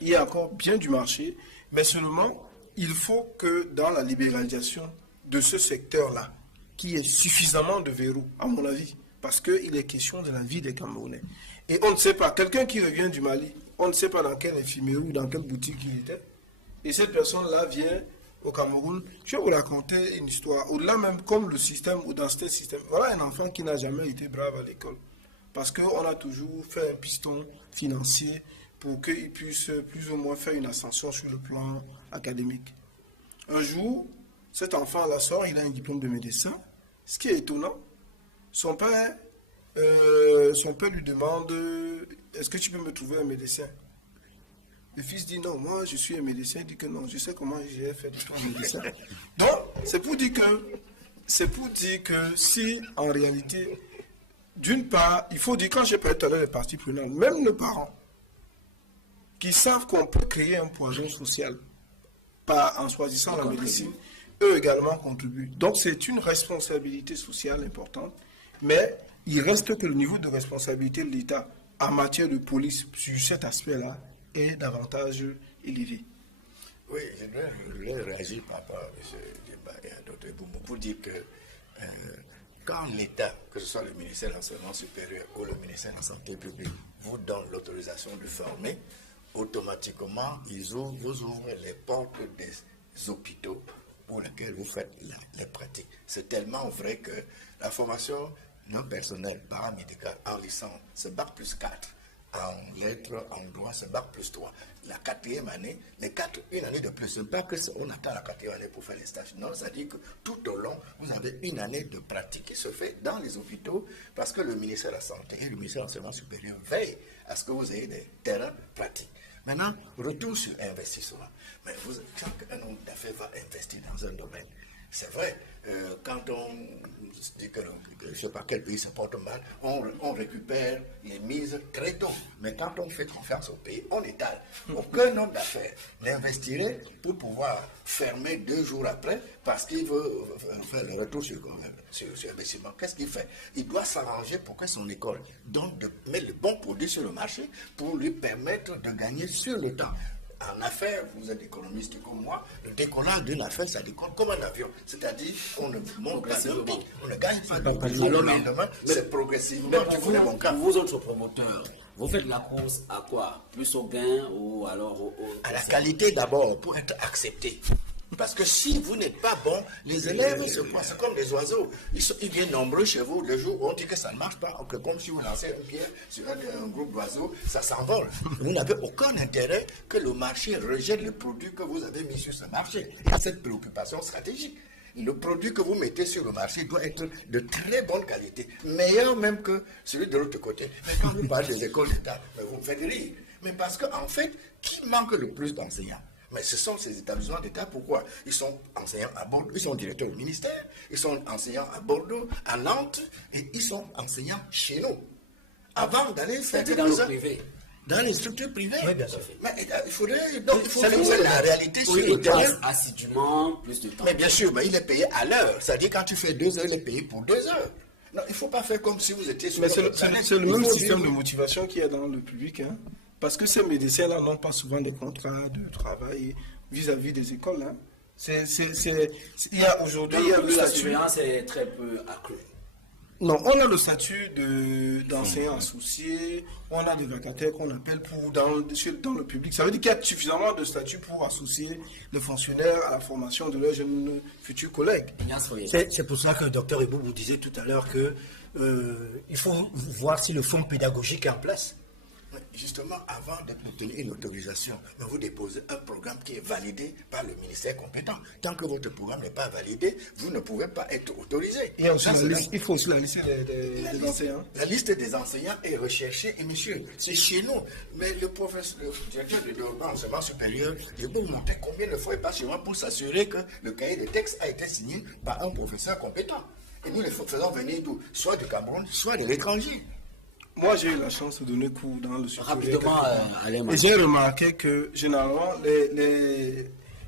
Il y a encore bien du marché, mais seulement, il faut que dans la libéralisation de ce secteur-là, qu'il y ait suffisamment de verrous, à mon avis, parce qu'il est question de la vie des Camerounais. Et on ne sait pas, quelqu'un qui revient du Mali, on ne sait pas dans quelle infirmerie ou dans quelle boutique il était, et cette personne-là vient au Cameroun. Je vais vous raconter une histoire, au-delà même comme le système, ou dans ce système. Voilà un enfant qui n'a jamais été brave à l'école, parce qu'on a toujours fait un piston financier pour qu'il puisse plus ou moins faire une ascension sur le plan académique. Un jour, cet enfant-là sort, il a un diplôme de médecin. Ce qui est étonnant, son père lui demande « Est-ce que tu peux me trouver un médecin ?» Le fils dit « Non, moi je suis un médecin. » Il dit que non, je sais comment j'ai fait de toi un médecin. Donc, c'est pour dire que si, en réalité, d'une part, il faut dire, quand j'ai parlé tout à l'heure des parties prenantes, même nos parents, qui savent qu'on peut créer un poison social en choisissant la médecine, eux également contribuent. Donc c'est une responsabilité sociale importante, mais il reste que le niveau de responsabilité de l'État en matière de police sur cet aspect-là est davantage élevé. Oui, je voulais réagir par rapport à M. Diemba et à d'autres pour dire que quand l'État, que ce soit le ministère de l'Enseignement supérieur ou le ministère de la Santé publique, vous donne l'autorisation de former, automatiquement, vous ouvrent les portes des hôpitaux pour lesquels vous faites les pratiques. C'est tellement vrai que la formation nos personnels paramédicaux en licence, bac plus 4, en lettres, en droit, c'est bac plus 3. La 4e année, une année de plus. Ce n'est pas qu'on attend la 4e année pour faire les stages. Non, ça dit que tout au long, vous avez une année de pratique qui se fait dans les hôpitaux parce que le ministère de la Santé et le ministère de l'Enseignement supérieur veillent à ce que vous ayez des terrains pratiques. Maintenant, retour sur investissement. Mais quand un homme d'affaires va investir dans un domaine, c'est vrai, quand on dit que je ne sais pas quel pays se porte mal, on récupère les mises très tôt. Mais quand on fait confiance au pays, on étale. Aucun homme d'affaires n'investirait pour pouvoir fermer 2 jours après parce qu'il veut faire le retour sur investissement. Qu'est-ce qu'il fait? Il doit s'arranger pour que son école mette le bon produit sur le marché pour lui permettre de gagner sur le temps. En affaires, vous êtes économiste comme moi, le décollage d'une affaire, ça décolle comme un avion. C'est-à-dire qu'on ne monte pas d'un pic, on ne gagne pas d'un pic. Alors lendemain, c'est progressivement. Vous autres promoteurs, vous faites la course à quoi? Plus au gain ou alors à la qualité d'abord, pour être accepté. Parce que si vous n'êtes pas bon, les élèves se croient, c'est comme des oiseaux. Ils viennent nombreux chez vous. Le jour où on dit que ça ne marche pas, comme si vous lancez une pierre sur un groupe d'oiseaux, ça s'envole. Vous n'avez aucun intérêt que le marché rejette le produit que vous avez mis sur ce marché. Il y a cette préoccupation stratégique. Le produit que vous mettez sur le marché doit être de très bonne qualité, meilleur même que celui de l'autre côté. Mais quand vous parlez des écoles d'État, vous me faites rire. Mais parce qu'en fait, qui manque le plus d'enseignants? Mais ce sont ces établissements d'État. Pourquoi? Ils sont enseignants à Bordeaux, ils sont directeurs du ministère, ils sont enseignants à Bordeaux, à Nantes, et ils sont enseignants chez nous. Avant d'aller faire dans le privé. Dans les structures privées. Oui, bien sûr. Mais il faut faire la réalité sur le terrain. Assidûment, plus de temps. Mais bien sûr, mais il est payé à l'heure. C'est-à-dire quand tu fais 2 heures, il est payé pour 2 heures. Non, il ne faut pas faire comme si vous étiez sur Mais le c'est le même système de motivation qu'il y a dans le public. Hein. Parce que ces médecins-là n'ont pas souvent des contrats de travail vis-à-vis des écoles. Hein. Il y a aujourd'hui le la statut. surveillance est très peu accrue. Non, on a le statut d'enseignant associé, on a des vacataires qu'on appelle dans le public. Ça veut dire qu'il y a suffisamment de statuts pour associer les fonctionnaires à la formation de leurs jeunes futurs collègues. C'est pour ça que le docteur Ebou vous disait tout à l'heure que il faut voir si le fonds pédagogique est en place. Justement, avant d'obtenir une autorisation, vous déposez un programme qui est validé par le ministère compétent. Tant que votre programme n'est pas validé, vous ne pouvez pas être autorisé. Et il faut aussi la liste des enseignants. La liste des enseignants est recherchée, et monsieur, c'est chez nous. Mais le directeur de l'enseignement supérieur, il peut vous montrer combien de fois il passe chez moi pour s'assurer que le cahier de texte a été signé par un professeur compétent. Et nous les faisons venir d'où? Soit du Cameroun, soit de l'étranger. Moi, j'ai eu la chance de donner cours dans le supérieur. Rapidement, et j'ai remarqué que, généralement,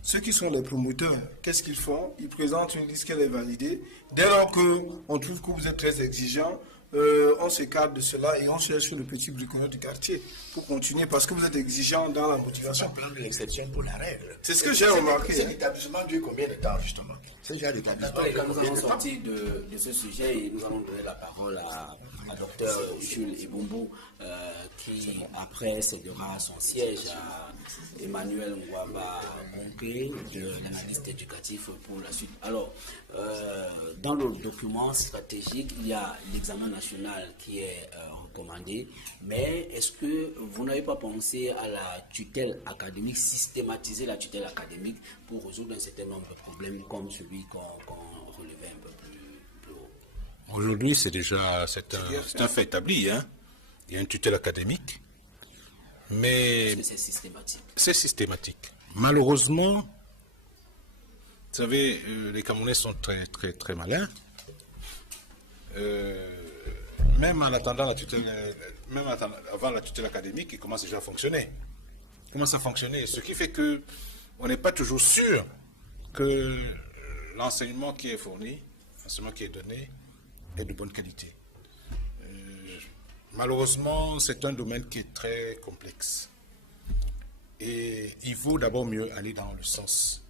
ceux qui sont les promoteurs, qu'est-ce qu'ils font? Ils présentent une liste qu'elle est validée. Dès lors qu'on trouve que vous êtes très exigeant, on s'écarte de cela et on cherche le petit bricoleur du quartier pour continuer parce que vous êtes exigeant dans la motivation. On prend l'exception pour la règle. C'est ce que j'ai remarqué. Cet établissement dure combien de temps, justement? C'est déjà l'établissement. Quand nous allons sortir de ce sujet et nous allons donner la parole à Dr Jules Ebumbu, qui après cédera son siège à Emmanuel Ngwaba Bonke de l'analyste éducatif pour la suite. Alors, dans le document stratégique, il y a l'examen national qui est recommandé, mais est-ce que vous n'avez pas pensé à la tutelle académique, systématiser la tutelle académique pour résoudre un certain nombre de problèmes comme celui qu'on relevait un peu plus haut? Aujourd'hui, c'est un fait établi. Hein. Il y a une tutelle académique, mais c'est systématique. C'est systématique. Malheureusement, vous savez, les Camerounais sont très, très, très malins. Même en attendant la tutelle, avant la tutelle académique, il commence déjà à fonctionner. Il commence à fonctionner, ce qui fait que on n'est pas toujours sûr que l'enseignement qui est fourni, l'enseignement qui est donné, est de bonne qualité. Malheureusement, c'est un domaine qui est très complexe. Et il vaut d'abord mieux aller dans le sens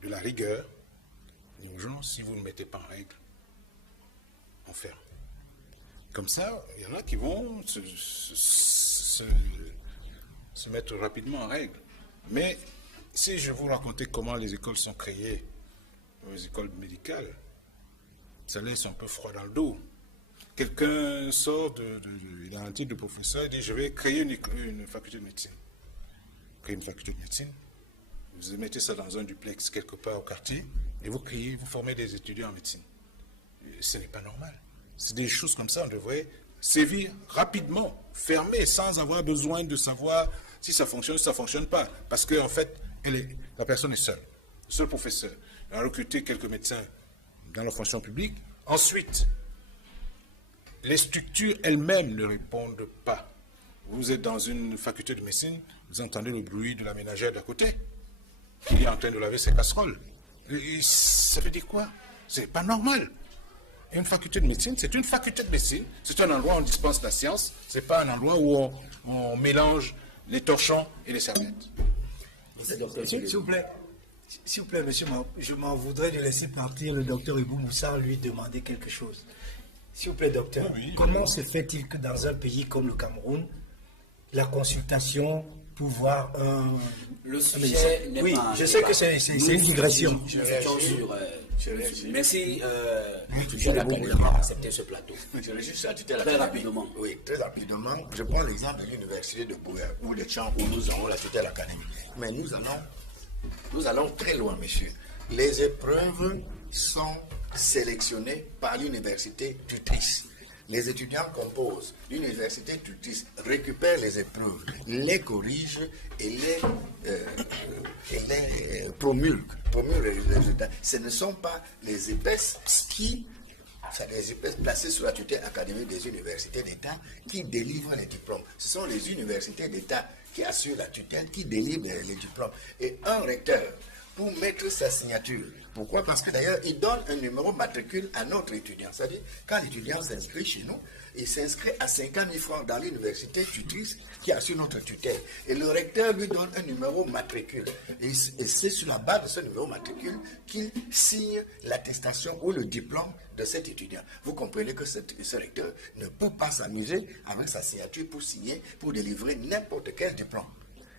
de la rigueur. Aux gens, si vous ne mettez pas en règle, on ferme. Comme ça, il y en a qui vont se mettre rapidement en règle. Mais si je vous racontais comment les écoles sont créées, les écoles médicales, ça laisse un peu froid dans le dos. quelqu'un sort il a un titre de professeur, il dit je vais créer une faculté de médecine. Créer une faculté de médecine, vous mettez ça dans un duplex quelque part au quartier, et vous formez des étudiants en médecine. Ce n'est pas normal. C'est des choses comme ça, on devrait sévir rapidement, fermer, sans avoir besoin de savoir si ça fonctionne ou si ça ne fonctionne pas. Parce qu'en fait, la personne est seule. Le seul professeur. Il a recruté quelques médecins dans la fonction publique. Ensuite, les structures elles-mêmes ne répondent pas. Vous êtes dans une faculté de médecine, vous entendez le bruit de la ménagère d'à côté, qui est en train de laver ses casseroles. Et ça veut dire quoi? C'est pas normal. Une faculté de médecine, c'est une faculté de médecine, c'est un endroit où on dispense la science, c'est pas un endroit où on mélange les torchons et les serviettes. S'il vous plaît, monsieur, je m'en voudrais de laisser partir le docteur Ibou Moussa lui demander quelque chose. S'il vous plaît, docteur, comment se fait-il que dans un pays comme le Cameroun, la consultation pour voir le sujet n'est oui, pas... je sais que c'est une digression. Merci d'avoir accepté ce plateau. Je réagis à tutelle Très académique. rapidement. Oui, très rapidement. Je prends l'exemple de l'université de Bouya ou de Tchang où nous avons la tutelle académique. Mais nous allons très loin, monsieur. Les épreuves sont sélectionnées par l'université tutrice. Les étudiants composent, l'université tutrice récupère les épreuves, les corrige et les promulgue les résultats. Ce ne sont pas les épaisses les épaisses placées sous la tutelle académique des universités d'État qui délivrent les diplômes. Ce sont les universités d'État qui assurent la tutelle, qui délivrent les diplômes. Et un recteur, pour mettre sa signature. Pourquoi? Parce que d'ailleurs, il donne un numéro matricule à notre étudiant. C'est-à-dire, quand l'étudiant s'inscrit chez nous, il s'inscrit à 50 000 francs dans l'université tutrice qui assure notre tutelle. Et le recteur lui donne un numéro matricule. Et c'est sur la base de ce numéro matricule qu'il signe l'attestation ou le diplôme de cet étudiant. Vous comprenez que ce recteur ne peut pas s'amuser avec sa signature pour signer, pour délivrer n'importe quel diplôme.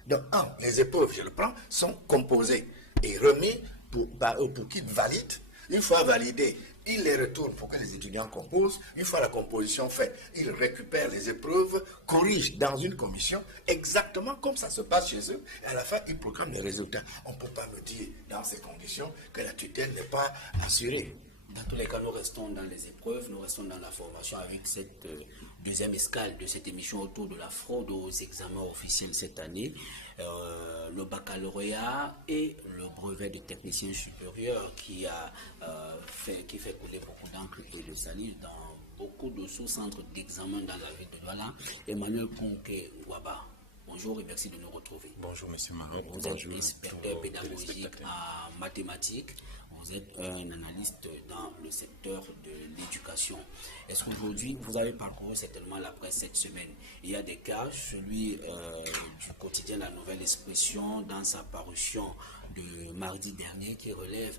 Donc, les épreuves, je le prends, sont composées et remis pour qu'ils valident. Une fois validés, ils les retournent pour que les étudiants composent. Une fois la composition faite, ils récupèrent les épreuves, corrigent dans une commission, exactement comme ça se passe chez eux. Et à la fin, ils proclament les résultats. On ne peut pas me dire, dans ces conditions, que la tutelle n'est pas assurée. Dans tous les cas, nous restons dans les épreuves, nous restons dans la formation avec cette deuxième escale de cette émission autour de la fraude aux examens officiels cette année. Le baccalauréat et le brevet de technicien supérieur qui fait couler beaucoup d'encre et de salive dans beaucoup de sous-centres d'examen dans la ville de Douala. Emmanuel Conquet Ouaba, bonjour et merci de nous retrouver. Bonjour Monsieur Maroc. Vous êtes inspecteur pédagogique en mathématiques. Vous êtes un analyste dans le secteur de l'éducation. Est-ce qu'aujourd'hui, vous avez parcouru certainement la presse cette semaine? Il y a des cas, celui du quotidien La Nouvelle Expression, dans sa parution de mardi dernier, qui relève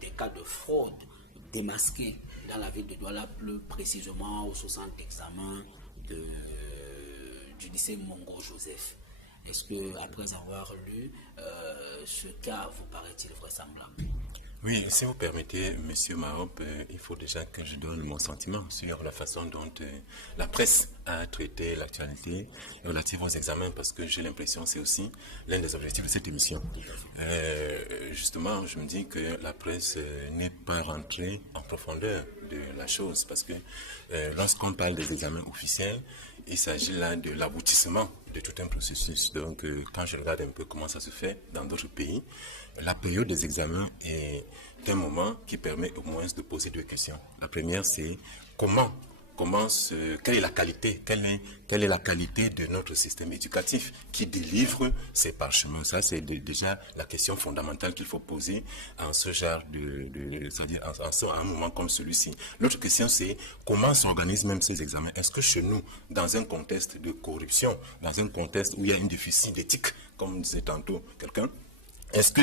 des cas de fraude démasqués dans la ville de Douala, plus précisément au 60 examens du lycée Mongo Joseph. Est-ce que, après avoir lu ce cas, vous paraît-il vraisemblable? Oui, si vous permettez, Monsieur Mahop, il faut déjà que je donne mon sentiment sur la façon dont la presse a traité l'actualité relative aux examens, parce que j'ai l'impression que c'est aussi l'un des objectifs de cette émission. Justement, je me dis que la presse n'est pas rentrée en profondeur de la chose, parce que lorsqu'on parle des examens officiels, il s'agit là de l'aboutissement de tout un processus. Donc, quand je regarde un peu comment ça se fait dans d'autres pays, la période des examens est un moment qui permet au moins de poser deux questions. La première, c'est quelle est la qualité, quelle est la qualité de notre système éducatif qui délivre ces parchemins. Ça, c'est déjà la question fondamentale qu'il faut poser en ce genre c'est-à-dire en un moment comme celui-ci. L'autre question, c'est comment s'organisent même ces examens. Est-ce que chez nous, dans un contexte de corruption, dans un contexte où il y a un déficit d'éthique, comme disait tantôt quelqu'un, est-ce que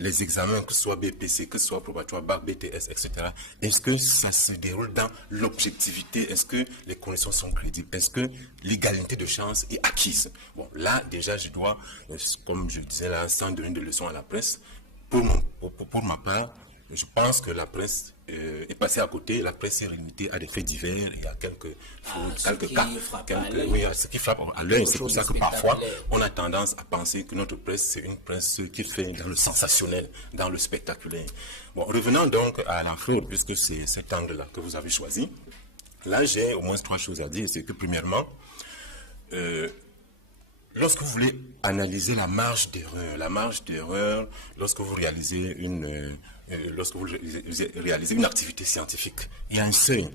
les examens, que ce soit BPC, que ce soit probatoire, BAC, BTS, etc., est-ce que ça se déroule dans l'objectivité? Est-ce que les conditions sont crédibles? Est-ce que l'égalité de chance est acquise? Bon, là, déjà, je dois, comme je disais là, sans donner de leçons à la presse, pour ma part, je pense que la presse est passée à côté. La presse est limitée à des faits divers et à quelques cas. Ce qui frappe à l'œil. C'est pour ça que parfois, on a tendance à penser que notre presse, c'est une presse qui fait dans le sensationnel, dans le spectaculaire. Bon, revenons donc à la fraude, puisque c'est cet angle-là que vous avez choisi. Là, j'ai au moins 3 choses à dire. C'est que premièrement, lorsque vous voulez analyser la marge d'erreur, lorsque vous réalisez une activité scientifique, il y a un seuil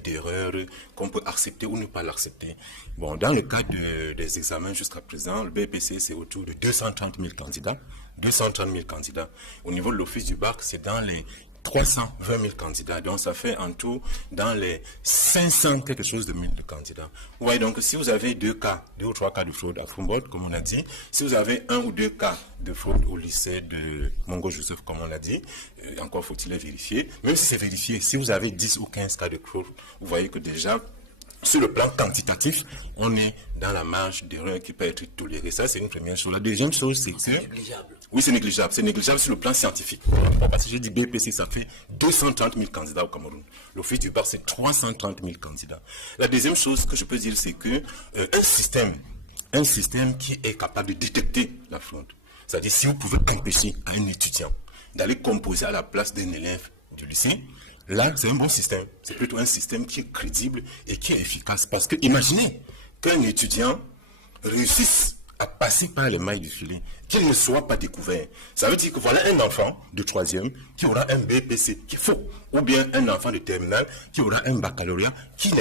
d'erreur qu'on peut accepter ou ne pas l'accepter. Bon, dans le cas des examens jusqu'à présent, le BPC, c'est autour de 230 000 candidats. 230 000 candidats. Au niveau de l'office du bac, c'est dans les 320 000 candidats. Donc, ça fait en tout dans les 500 quelque chose de 1000 de candidats. Vous voyez donc, si vous avez 2 ou 3 cas de fraude à Fumboldt, comme on a dit, si vous avez 1 ou 2 cas de fraude au lycée de Mongo-Joseph, comme on l'a dit, encore faut-il les vérifier. Même si c'est vérifié, si vous avez 10 ou 15 cas de fraude, vous voyez que déjà, sur le plan quantitatif, on est dans la marge d'erreur qui peut être tolérée. Ça, c'est une première chose. La deuxième chose, c'est que... C'est négligeable. Oui, c'est négligeable. C'est négligeable sur le plan scientifique. Parce que j'ai dit BPC, ça fait 230 000 candidats au Cameroun. L'office du bac, c'est 330 000 candidats. La deuxième chose que je peux dire, c'est que un système qui est capable de détecter la fraude, c'est-à-dire si vous pouvez empêcher à un étudiant d'aller composer à la place d'un élève du lycée, là, c'est un bon système. C'est plutôt un système qui est crédible et qui est efficace. Parce que imaginez qu'un étudiant réussisse à passer par les mailles du filet, qu'il ne soit pas découvert. Ça veut dire que voilà un enfant de 3e qui aura un BPC qui est faux, ou bien un enfant de terminale qui aura un baccalauréat qui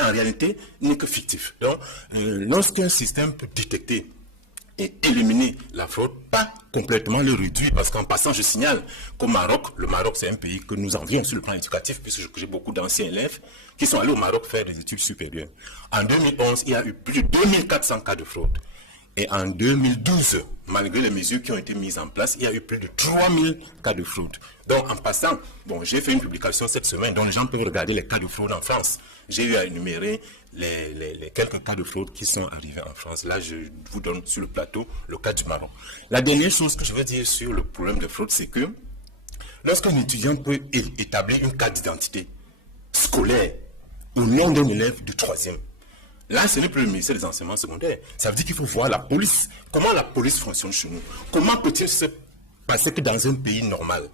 en réalité n'est que fictif. Donc, lorsqu'un système peut détecter et éliminer la fraude, pas complètement le réduire, parce qu'en passant, je signale qu'au Maroc, le Maroc c'est un pays que nous envions sur le plan éducatif, puisque j'ai beaucoup d'anciens élèves qui sont allés au Maroc faire des études supérieures. En 2011, il y a eu plus de 2400 cas de fraude. Et en 2012, malgré les mesures qui ont été mises en place, il y a eu plus de 3000 cas de fraude. Donc en passant, bon, j'ai fait une publication cette semaine dont les gens peuvent regarder les cas de fraude en France. J'ai eu à énumérer les quelques cas de fraude qui sont arrivés en France. Là, je vous donne sur le plateau le cas du Maroc. La dernière chose que je veux dire sur le problème de fraude, c'est que lorsqu'un étudiant peut établir une carte d'identité scolaire au nom d'un élève de 3e, là, ce n'est plus le ministère des enseignements secondaires. Ça veut dire qu'il faut voir la police. Comment la police fonctionne chez nous? Comment peut-il se passer que dans un pays normal,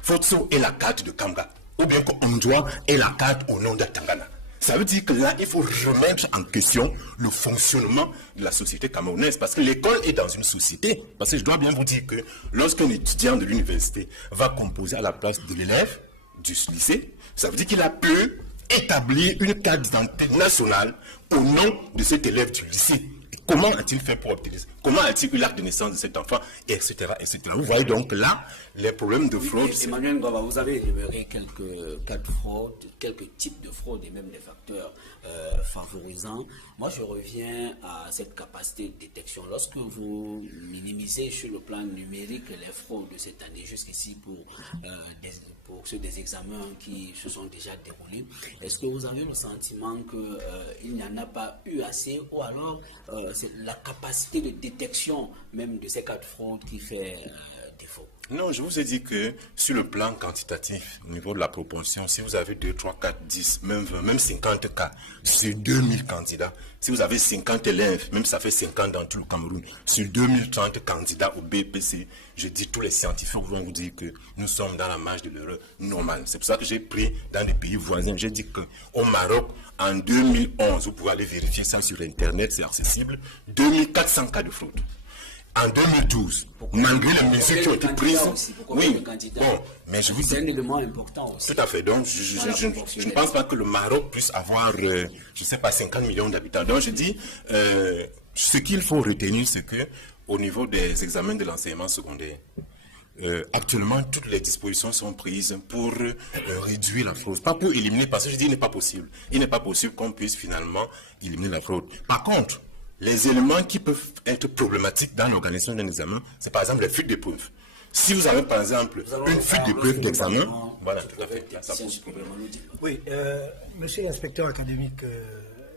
Fotso ait la carte de Kamga, ou bien qu'Ondjoa ait la carte au nom de Tangana? Ça veut dire que là, il faut remettre en question le fonctionnement de la société camerounaise. Parce que l'école est dans une société. Parce que je dois bien vous dire que lorsqu'un étudiant de l'université va composer à la place de l'élève du lycée, ça veut dire qu'il a pu établir une carte d'identité nationale au nom de cet élève du lycée. Comment a-t-il fait pour obtenir? Comment a-t-il eu l'acte de naissance de cet enfant, etc., etc. Vous voyez donc là, les problèmes de fraude... Emmanuel Ngaba, vous avez énuméré quelques cas de fraude, quelques types de fraude et même des facteurs favorisants. Moi, je reviens à cette capacité de détection. Lorsque vous minimisez sur le plan numérique les fraudes de cette année jusqu'ici pour ceux des examens qui se sont déjà déroulés, est-ce que vous avez le sentiment qu'il n'y en a pas eu assez, ou alors c'est la capacité de détection même de ces cas de fraude qui fait défaut? Non, je vous ai dit que sur le plan quantitatif, au niveau de la proportion, si vous avez 2, 3, 4, 10, même 20, même 50 cas sur 2000 candidats, si vous avez 50 élèves, même ça fait 50 dans tout le Cameroun, sur 2030 candidats au BPC, je dis tous les scientifiques vont vous dire que nous sommes dans la marge de l'erreur normale. C'est pour ça que j'ai pris dans des pays voisins, j'ai dit qu'au Maroc, en 2011, vous pouvez aller vérifier ça sur Internet, c'est accessible, 2400 cas de fraude. En 2012, malgré les mesures qui ont été prises, oui, bon, mais je vous dis, c'est un élément important aussi. Tout à fait. Donc, je ne pense pas que le Maroc puisse avoir, je ne sais pas, 50 millions d'habitants. Donc, je dis, ce qu'il faut retenir, c'est que au niveau des examens de l'enseignement secondaire, actuellement, toutes les dispositions sont prises pour réduire la fraude. Pas pour éliminer, parce que je dis, il n'est pas possible. Il n'est pas possible qu'on puisse finalement éliminer la fraude. Par contre, les éléments qui peuvent être problématiques dans l'organisation d'un examen, c'est par exemple les fuites d'épreuves. Si vous avez par exemple une fuite d'épreuve d'examen, voilà, tout à fait. Oui, monsieur l'inspecteur académique,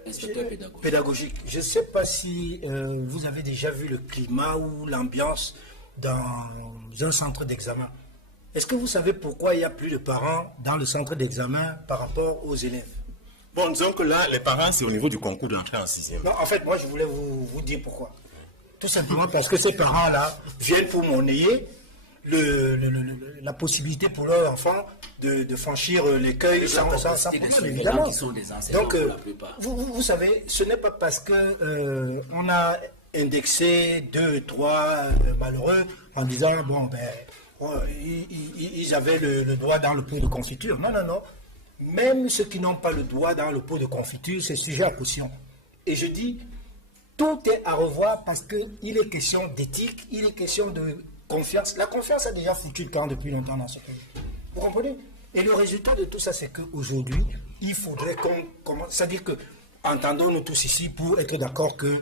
inspecteur pédagogique, je ne sais pas si vous avez déjà vu le climat ou l'ambiance dans un centre d'examen. Est-ce que vous savez pourquoi il n'y a plus de parents dans le centre d'examen par rapport aux élèves? Bon, disons que là, les parents, c'est au niveau du concours d'entrée en 6e. Non, en fait, moi, je voulais vous dire pourquoi. Tout simplement parce que ces parents-là viennent pour monnayer la possibilité pour leurs enfants de franchir l'écueil sans problème, évidemment. Qui sont des enseignants Donc, pour la plupart. vous savez, ce n'est pas parce que on a indexé 2, 3 malheureux en disant, bon, ben, ils avaient le doigt dans le pot de confiture. Non, non, non. Même ceux qui n'ont pas le doigt dans le pot de confiture, c'est sujet à caution. Et je dis, tout est à revoir parce qu'il est question d'éthique, il est question de confiance. La confiance a déjà foutu le camp depuis longtemps dans ce pays. Vous comprenez? Et le résultat de tout ça, c'est qu'aujourd'hui, il faudrait qu'on commence. C'est-à-dire que, entendons-nous tous ici pour être d'accord que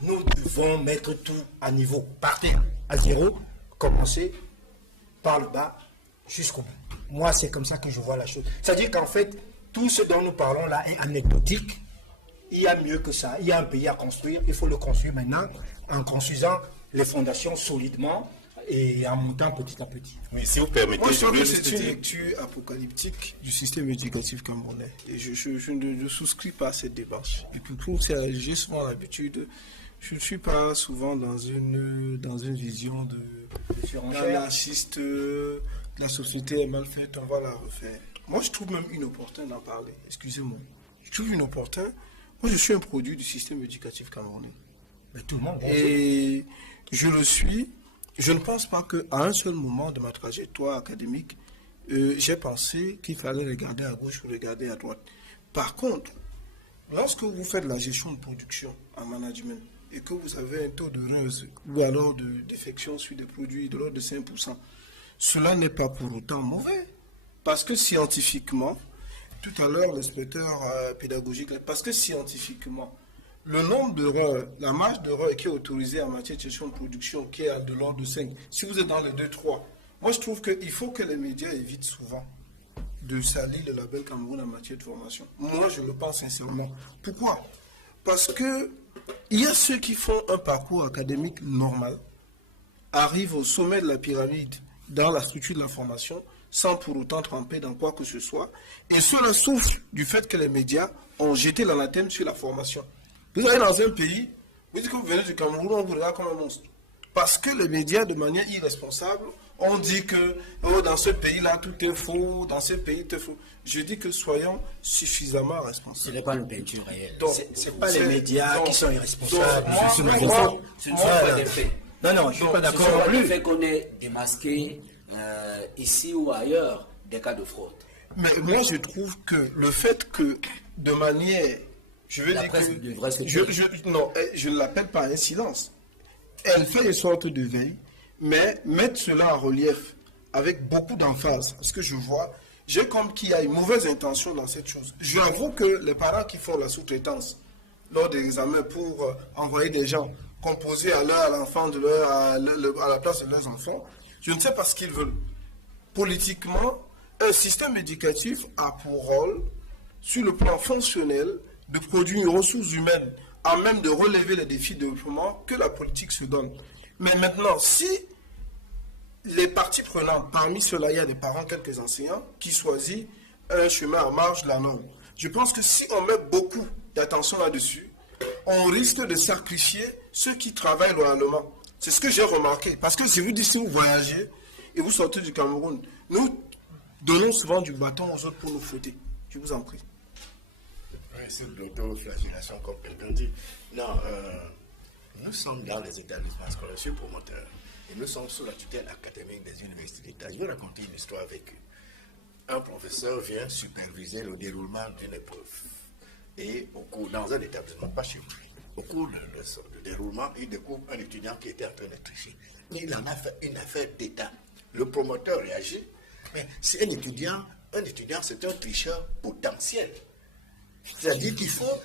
nous devons mettre tout à niveau, partir à zéro, commencer par le bas jusqu'au bout. Moi, c'est comme ça que je vois la chose. C'est-à-dire qu'en fait, tout ce dont nous parlons là est anecdotique. Il y a mieux que ça. Il y a un pays à construire. Il faut le construire maintenant en construisant les fondations solidement et en montant petit à petit. Oui, si vous permettez. Moi, je trouve que c'est une lecture apocalyptique du système éducatif camerounais. Et je ne souscris pas à cette démarche. Et puis, j'ai souvent l'habitude, je ne suis pas souvent dans une vision d'anarchiste, la société est mal faite, on va la refaire. Moi, je trouve même inopportun d'en parler. Excusez-moi. Je trouve inopportun. Moi, je suis un produit du système éducatif camerounais. Mais tout le monde. Et je le suis. Je ne pense pas qu'à un seul moment de ma trajectoire académique, j'ai pensé qu'il fallait regarder à gauche ou regarder à droite. Par contre, lorsque vous faites la gestion de production en management et que vous avez un taux de reuse ou alors de défection sur des produits de l'ordre de 5%, cela n'est pas pour autant mauvais. Parce que scientifiquement, tout à l'heure, l'inspecteur pédagogique, parce que scientifiquement, le nombre d'erreurs, la marge d'erreur qui est autorisée en matière de gestion de production, qui est de l'ordre de 5, si vous êtes dans les 2-3, moi je trouve qu'il faut que les médias évitent souvent de salir le label Cameroun en matière de formation. Moi, je le pense sincèrement. Pourquoi? Parce que il y a ceux qui font un parcours académique normal, arrivent au sommet de la pyramide dans la structure de la formation, sans pour autant tremper dans quoi que ce soit. Et cela souffre du fait que les médias ont jeté l'anathème sur la formation. Vous allez dans un pays, vous dites que vous venez du Cameroun, on vous regarde comme un monstre. Parce que les médias, de manière irresponsable, ont dit que dans ce pays-là, tout est faux, dans ce pays, tout est faux. Je dis que soyons suffisamment responsables. Ce n'est pas une peinture réelle. Ce n'est pas les médias qui sont irresponsables. Ce ne sont pas des faits. Non, non, je ne suis pas d'accord non Ce plus. sont fait qu'on ait démasqué ici ou ailleurs des cas de fraude. Mais moi, je trouve que le fait que, de manière... Je veux La dire presse que... devrait se Non, je ne l'appelle pas un silence. Elle fait une sorte de veille, mais mettre cela en relief avec beaucoup d'emphase, parce que je vois, j'ai comme qu'il y a une mauvaise intention dans cette chose. J'avoue que les parents qui font la sous-traitance lors des examens pour envoyer des gens composer à l'enfant à la place de leurs enfants, je ne sais pas ce qu'ils veulent. Politiquement, un système éducatif a pour rôle, sur le plan fonctionnel, de produire une ressource humaine à même de relever les défis de développement que la politique se donne. Mais maintenant, si les parties prenantes, parmi cela, il y a des parents, quelques enseignants, qui choisissent un chemin en marge de la norme, je pense que si on met beaucoup d'attention là-dessus, on risque de sacrifier ceux qui travaillent loyalement. C'est ce que j'ai remarqué. Parce que je vous dis, si vous voyagez et vous sortez du Cameroun, nous donnons souvent du bâton aux autres pour nous fouetter. Je vous en prie. Oui, c'est de l'autoflagellation, comme quelqu'un dit. Non, nous sommes dans les établissements scolaires, je suis promoteur, et nous sommes sous la tutelle académique des universités d'État. Je vais raconter une histoire vécue. Un professeur vient superviser le déroulement d'une épreuve. Et dans un établissement, pas chez lui, au cours du déroulement, il découvre un étudiant qui était en train de tricher. Il en a fait une affaire d'État. Le promoteur réagit, mais c'est un étudiant, c'est un tricheur potentiel. C'est-à-dire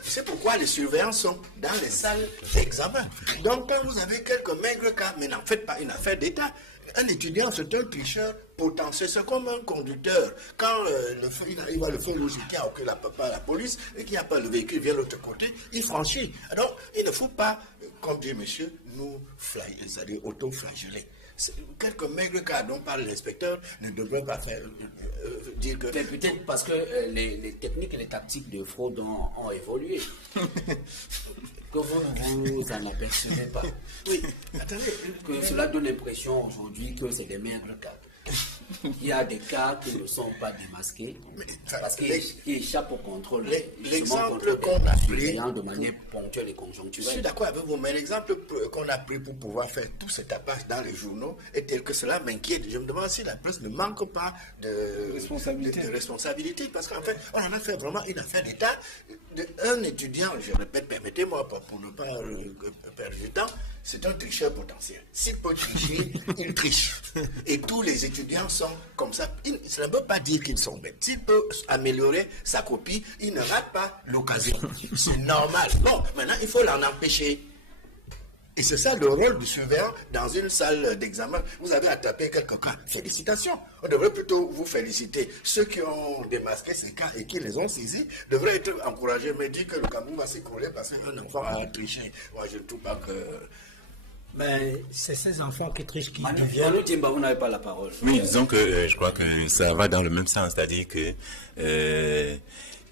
c'est pourquoi les surveillants sont dans les salles d'examen. Donc quand vous avez quelques maigres cas, mais n'en faites pas une affaire d'État. Un étudiant, c'est un tricheur potentiel, c'est comme un conducteur. Quand il va le faire rouge, qui a la police, et qui n'a pas le véhicule, vient de l'autre côté, il franchit. Alors, il ne faut pas, comme dit monsieur, nous auto-flageller. quelques maigres cas dont parle l'inspecteur ne devraient pas faire dire que... Mais peut-être parce que les techniques et les tactiques de fraude ont évolué. Que vous ne vous en apercevez pas. Oui, attendez. Que cela donne l'impression aujourd'hui que c'est des maigres cas. Il y a des cas qui ne sont pas démasqués parce qu'ils échappent au contrôle. L'exemple qu'on a pris de manière ponctuelle et Je conjoncturelle. suis d'accord avec vous, mais l'exemple qu'on a pris pour pouvoir faire tout cet tapage dans les journaux est tel que cela m'inquiète. Je me demande si la presse ne manque pas de responsabilité. Parce qu'en fait, on en a fait vraiment une affaire d'État. Un étudiant, je répète, permettez-moi pour ne pas perdre du temps, c'est un tricheur potentiel. S'il peut tricher, il triche. Et tous les étudiants sont comme ça. Ça ne veut pas dire qu'ils sont bêtes. S'il peut améliorer sa copie, il ne rate pas l'occasion. C'est normal. Bon, maintenant, il faut l'en empêcher. Et c'est ça le rôle du surveillant dans une salle d'examen. Vous avez attrapé quelques cas. Félicitations. On devrait plutôt vous féliciter. Ceux qui ont démasqué ces cas et qui les ont saisis devraient être encouragés. Mais dire que le Cameroun va s'écrouler parce qu'un enfant a triché. Moi, je ne trouve pas que... Mais c'est ces enfants qui trichent qui Manu deviennent... Dimba, vous n'avez pas la parole. Oui, disons que je crois que ça va dans le même sens, c'est-à-dire que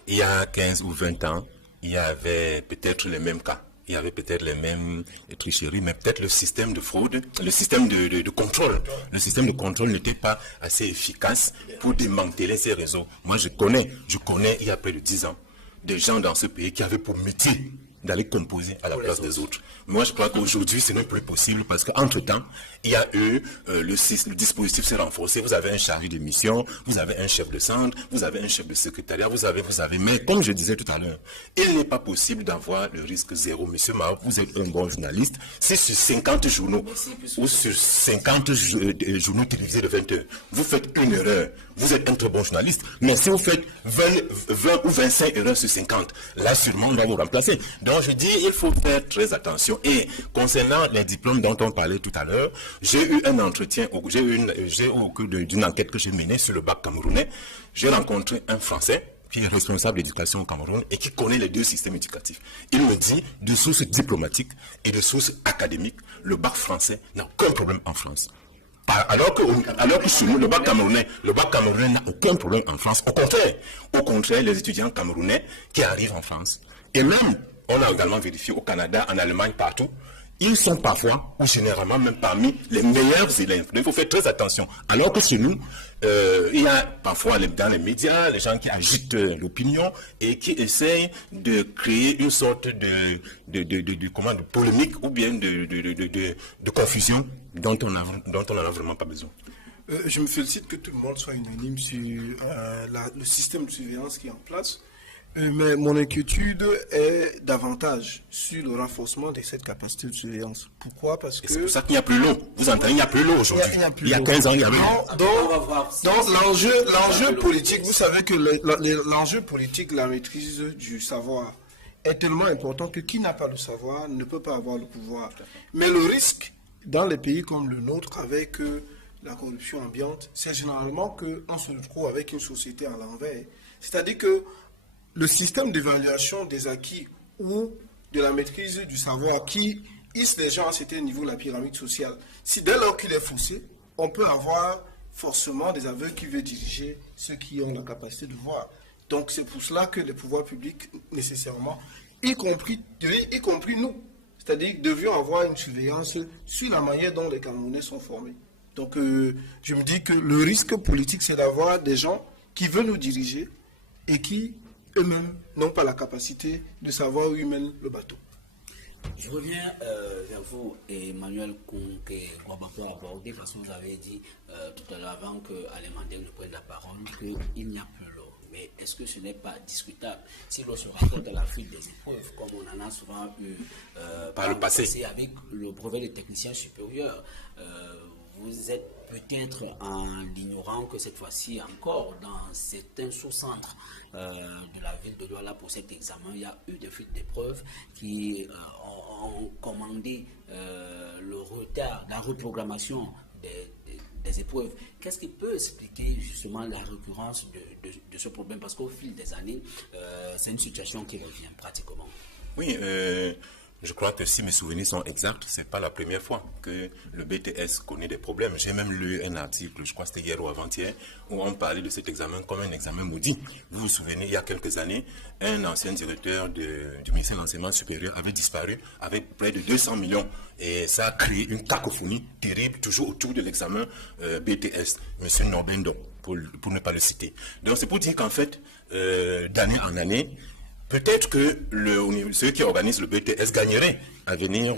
il y a 15 ou 20 ans, il y avait peut-être les mêmes cas. Il y avait peut-être les mêmes tricheries, mais peut-être le système de fraude, le système de contrôle. Le système de contrôle n'était pas assez efficace pour démanteler ces réseaux. Moi, je connais, il y a près de 10 ans, des gens dans ce pays qui avaient pour métier d'aller composer à la place des autres. Moi, je crois qu'aujourd'hui, ce n'est plus possible parce qu'entre-temps, il y a eu, le dispositif s'est renforcé. Vous avez un chargé de mission, vous avez un chef de centre, vous avez un chef de secrétariat, vous avez. Mais comme je disais tout à l'heure, il n'est pas possible d'avoir le risque zéro. Monsieur Mao, vous êtes un bon journaliste. Si sur 50 journaux ou sur 50 journaux télévisés de 20 heures, vous faites une erreur, vous êtes un très bon journaliste. Mais si vous faites 20 ou 25 erreurs sur 50, là, sûrement, on va vous remplacer. Donc, je dis, il faut faire très attention. Et concernant les diplômes dont on parlait tout à l'heure, j'ai eu un entretien, au cours d'une enquête que j'ai menée sur le bac camerounais. J'ai rencontré un Français qui est responsable d'éducation au Cameroun et qui connaît les deux systèmes éducatifs. Il me dit, de sources diplomatiques et de sources académiques, le bac français n'a aucun problème en France. Alors que chez nous, le bac camerounais n'a aucun problème en France. Au contraire, les étudiants camerounais qui arrivent en France, et même, on a également vérifié au Canada, en Allemagne, partout, ils sont parfois, ou généralement même parmi les meilleurs élèves. Donc, il faut faire très attention. Alors que chez nous, il y a parfois dans les médias, les gens qui agitent l'opinion et qui essayent de créer une sorte de polémique ou bien de confusion dont on n'en a vraiment pas besoin. Je me félicite que tout le monde soit unanime sur le système de surveillance qui est en place. Mais mon inquiétude est davantage sur le renforcement de cette capacité de surveillance. Pourquoi? Parce que... C'est pour ça qu'il n'y a plus l'eau. Vous entendez, il n'y a plus l'eau aujourd'hui. Il y a 15 ans, il y avait l'eau. Donc l'enjeu politique, vous savez que l'enjeu politique, la maîtrise du savoir est tellement important que qui n'a pas le savoir ne peut pas avoir le pouvoir. Mais le risque dans les pays comme le nôtre, avec la corruption ambiante, c'est généralement qu'on se retrouve avec une société à l'envers. C'est-à-dire que le système d'évaluation des acquis ou de la maîtrise du savoir qui hisse les gens à certains niveaux de la pyramide sociale, si dès lors qu'il est faussé, on peut avoir forcément des aveugles qui veulent diriger ceux qui ont la capacité de voir. Donc c'est pour cela que les pouvoirs publics, nécessairement, y compris nous, c'est-à-dire devions avoir une surveillance sur la manière dont les Camerounais sont formés. Donc je me dis que le risque politique, c'est d'avoir des gens qui veulent nous diriger et qui eux-mêmes n'ont pas la capacité de savoir où ils mènent le bateau. Je reviens vers vous, Emmanuel Kounke Gwabako a abordé, parce que vous avez dit tout à l'heure, avant qu'Alain Mandel ne prenne la parole, qu'il n'y a plus l'eau. Mais est-ce que ce n'est pas discutable? Si l'eau se rapporte à la fuite des épreuves, comme on en a souvent eu par le passé avec le brevet des techniciens supérieurs, vous êtes peut-être en ignorant que cette fois-ci encore, dans certains sous-centres de la ville de Douala pour cet examen, il y a eu des fuites d'épreuves qui ont commandé le retard, la reprogrammation des épreuves. Qu'est-ce qui peut expliquer justement la récurrence de ce problème? Parce qu'au fil des années, c'est une situation qui revient pratiquement. Oui, Je crois que si mes souvenirs sont exacts, ce n'est pas la première fois que le BTS connaît des problèmes. J'ai même lu un article, je crois que c'était hier ou avant-hier, où on parlait de cet examen comme un examen maudit. Vous vous souvenez, il y a quelques années, un ancien directeur du ministère de l'Enseignement supérieur avait disparu avec près de 200 millions. Et ça a créé une cacophonie terrible, toujours autour de l'examen BTS. Monsieur Norbendo, pour ne pas le citer. Donc c'est pour dire qu'en fait, d'année en année, peut-être que ceux qui organisent le BTS gagneraient à venir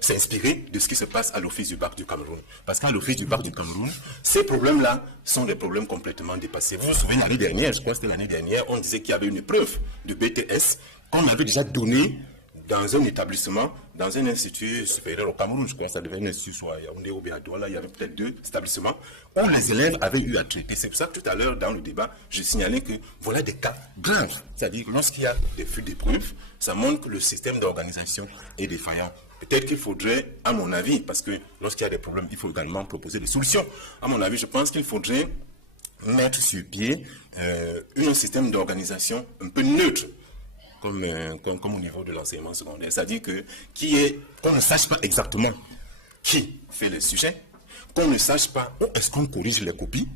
s'inspirer de ce qui se passe à l'Office du bac du Cameroun. Parce qu'à l'Office du bac du Cameroun, ces problèmes-là sont des problèmes complètement dépassés. Vous vous souvenez, l'année dernière, je crois que c'était l'année dernière, on disait qu'il y avait une épreuve de BTS qu'on avait déjà donnée dans un établissement, dans un institut supérieur au Cameroun, je crois que ça devait être un institut soit à Yaoundé ou bien à Douala, il y avait peut-être 2 établissements où les élèves avaient eu à traiter. C'est pour ça que tout à l'heure, dans le débat, je signalais que voilà des cas graves. C'est-à-dire que lorsqu'il y a des fuites d'épreuves, ça montre que le système d'organisation est défaillant. Peut-être qu'il faudrait, à mon avis, parce que lorsqu'il y a des problèmes, il faut également proposer des solutions. À mon avis, je pense qu'il faudrait mettre sur pied un système d'organisation un peu neutre, comme au niveau de l'enseignement secondaire. C'est-à-dire qu'on ne sache pas exactement qui fait les sujets, qu'on ne sache pas où est-ce qu'on corrige les copies.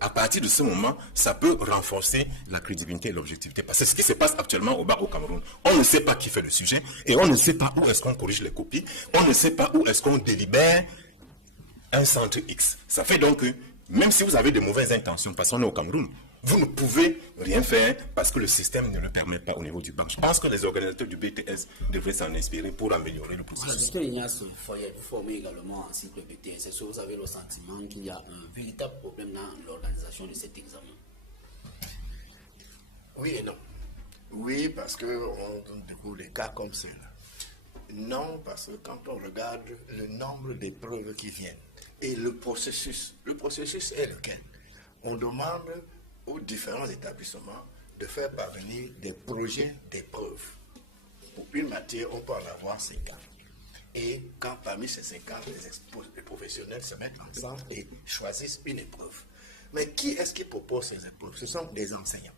À partir de ce moment, ça peut renforcer la crédibilité et l'objectivité. Parce que ce qui se passe actuellement au bac au Cameroun, on ne sait pas qui fait le sujet et on ne sait pas où est-ce qu'on corrige les copies, on ne sait pas où est-ce qu'on délibère un centre X. Ça fait donc que, même si vous avez de mauvaises intentions, parce qu'on est au Cameroun, vous ne pouvez rien faire parce que le système ne le permet pas au niveau du bac. Je pense que les organisateurs du BTS devraient s'en inspirer pour améliorer le processus. Docteur Ignace Foyer, vous formez également en cycle BTS. Est-ce que vous avez le sentiment qu'il y a un véritable problème dans l'organisation de cet examen? Oui et non. Oui, parce qu'on découvre des cas comme ceux-là. Non, parce que quand on regarde le nombre d'épreuves qui viennent et le processus est lequel? On demande aux différents établissements de faire parvenir des projets d'épreuves. Pour une matière, on peut en avoir 50. Et quand parmi ces 50, les professionnels se mettent ensemble et choisissent une épreuve. Mais qui est-ce qui propose ces épreuves? Ce sont des enseignants.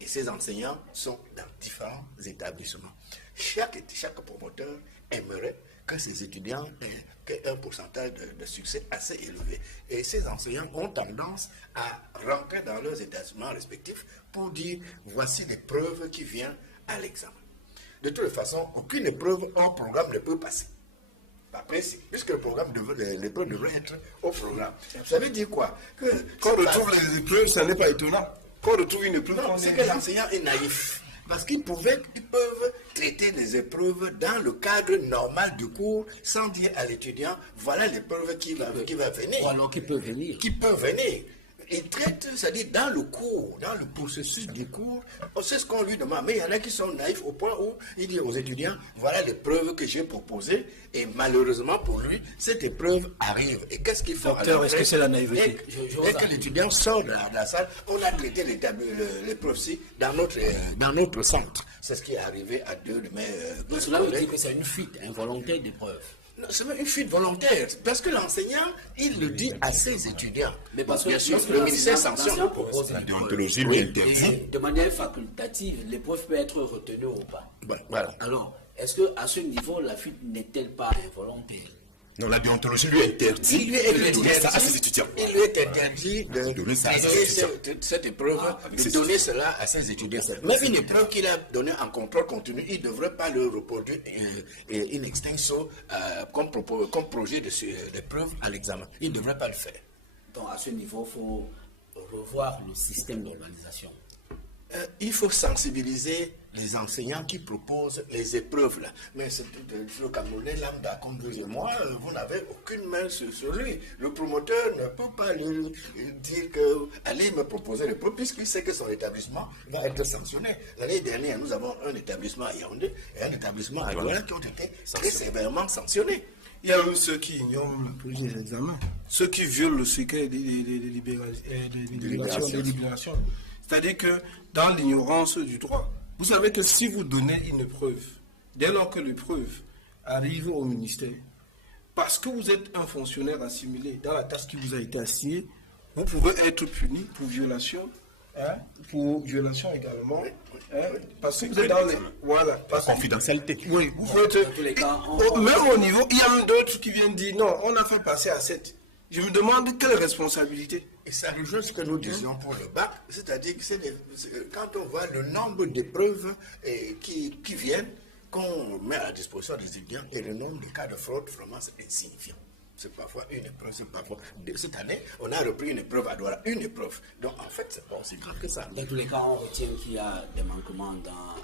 Et ces enseignants sont dans différents établissements. Chaque promoteur aimerait que ses étudiants aient un pourcentage de succès assez élevé. Et ces enseignants ont tendance à rentrer dans leurs établissements respectifs pour dire voici l'épreuve qui vient à l'examen. De toute façon, aucune épreuve hors programme ne peut passer. Par principe, puisque l'épreuve devrait être au programme. Ça veut dire quoi? Quand on retrouve les épreuves, ça n'est pas étonnant. Quand on retrouve une épreuve, c'est que l'enseignant est naïf. Parce qu'ils peuvent traiter les épreuves dans le cadre normal du cours sans dire à l'étudiant, voilà l'épreuve qui va venir. Ou alors qui peut venir. Qui peut venir. Il traite, c'est-à-dire dans le cours, dans le processus du cours, on sait ce qu'on lui demande. Mais il y en a qui sont naïfs au point où il dit aux étudiants, voilà l'épreuve que j'ai proposée, et malheureusement pour lui, cette épreuve arrive. Et qu'est-ce qu'il faut? Docteur, est-ce que c'est la naïveté? Dès que l'étudiant sort de la salle, on a traité l'épreuve-ci dans notre centre. C'est ce qui est arrivé à 2 de mes Cela veut dire que c'est une fuite involontaire d'épreuves. Non, c'est même une fuite volontaire, parce que l'enseignant, il le dit à ses étudiants. Mais parce que bien sûr, le ministère sanctionne. La déontologie lui interdit. Et de manière facultative, l'épreuve peut être retenue ou pas. Voilà. Alors, est-ce qu'à ce niveau, la fuite n'est-elle pas involontaire? Non, la déontologie lui interdit de donner ça à ses étudiants. Il lui est interdit de donner ça à ses traiter étudiants. cette épreuve, de donner cela à ses étudiants. Mais une épreuve qu'il a donnée en contrôle continu, il ne devrait pas le reproduire in extenso comme projet d'épreuve à l'examen. Il ne devrait pas le faire. Donc, à ce niveau, il faut revoir le système d'organisation. Il faut sensibiliser les enseignants qui proposent les épreuves là. Mais le Camerounais lambda comme vous et moi, vous n'avez aucune main sur lui. Le promoteur ne peut pas lui dire que allez me proposer l'épreuve puisqu'il sait que son établissement va être sanctionné. L'année dernière, nous avons un établissement à Yaoundé et un établissement à Douala qui ont été très sévèrement sanctionnés. Il y a même ceux qui ignorent le projet des examens, ceux qui violent le secret des délibérations. C'est-à-dire que dans l'ignorance du droit, vous savez que si vous donnez une épreuve, dès lors que l'épreuve arrive au ministère, parce que vous êtes un fonctionnaire assimilé dans la tâche qui vous a été assignée, vous pouvez être puni pour violation hein, pour violation également. Hein, parce que vous êtes dans les... Voilà. Parce Confidentialité. oui, vous faites... Dans tous les cas, Même au niveau, il y a même d'autres qui viennent dire non, on a fait passer à 7. Je me demande quelle responsabilité. Et ça rejoint ce que nous disions pour le bac, c'est-à-dire que quand on voit le nombre d'épreuves qui viennent, qu'on met à la disposition des étudiants, et le nombre de cas de fraude, vraiment, c'est insignifiant. C'est parfois une épreuve, c'est parfois... Cette année, on a repris une épreuve à Douala, une épreuve. Donc, en fait, c'est pas aussi grave que ça. dans tous les cas, on retient qu'il y a des manquements dans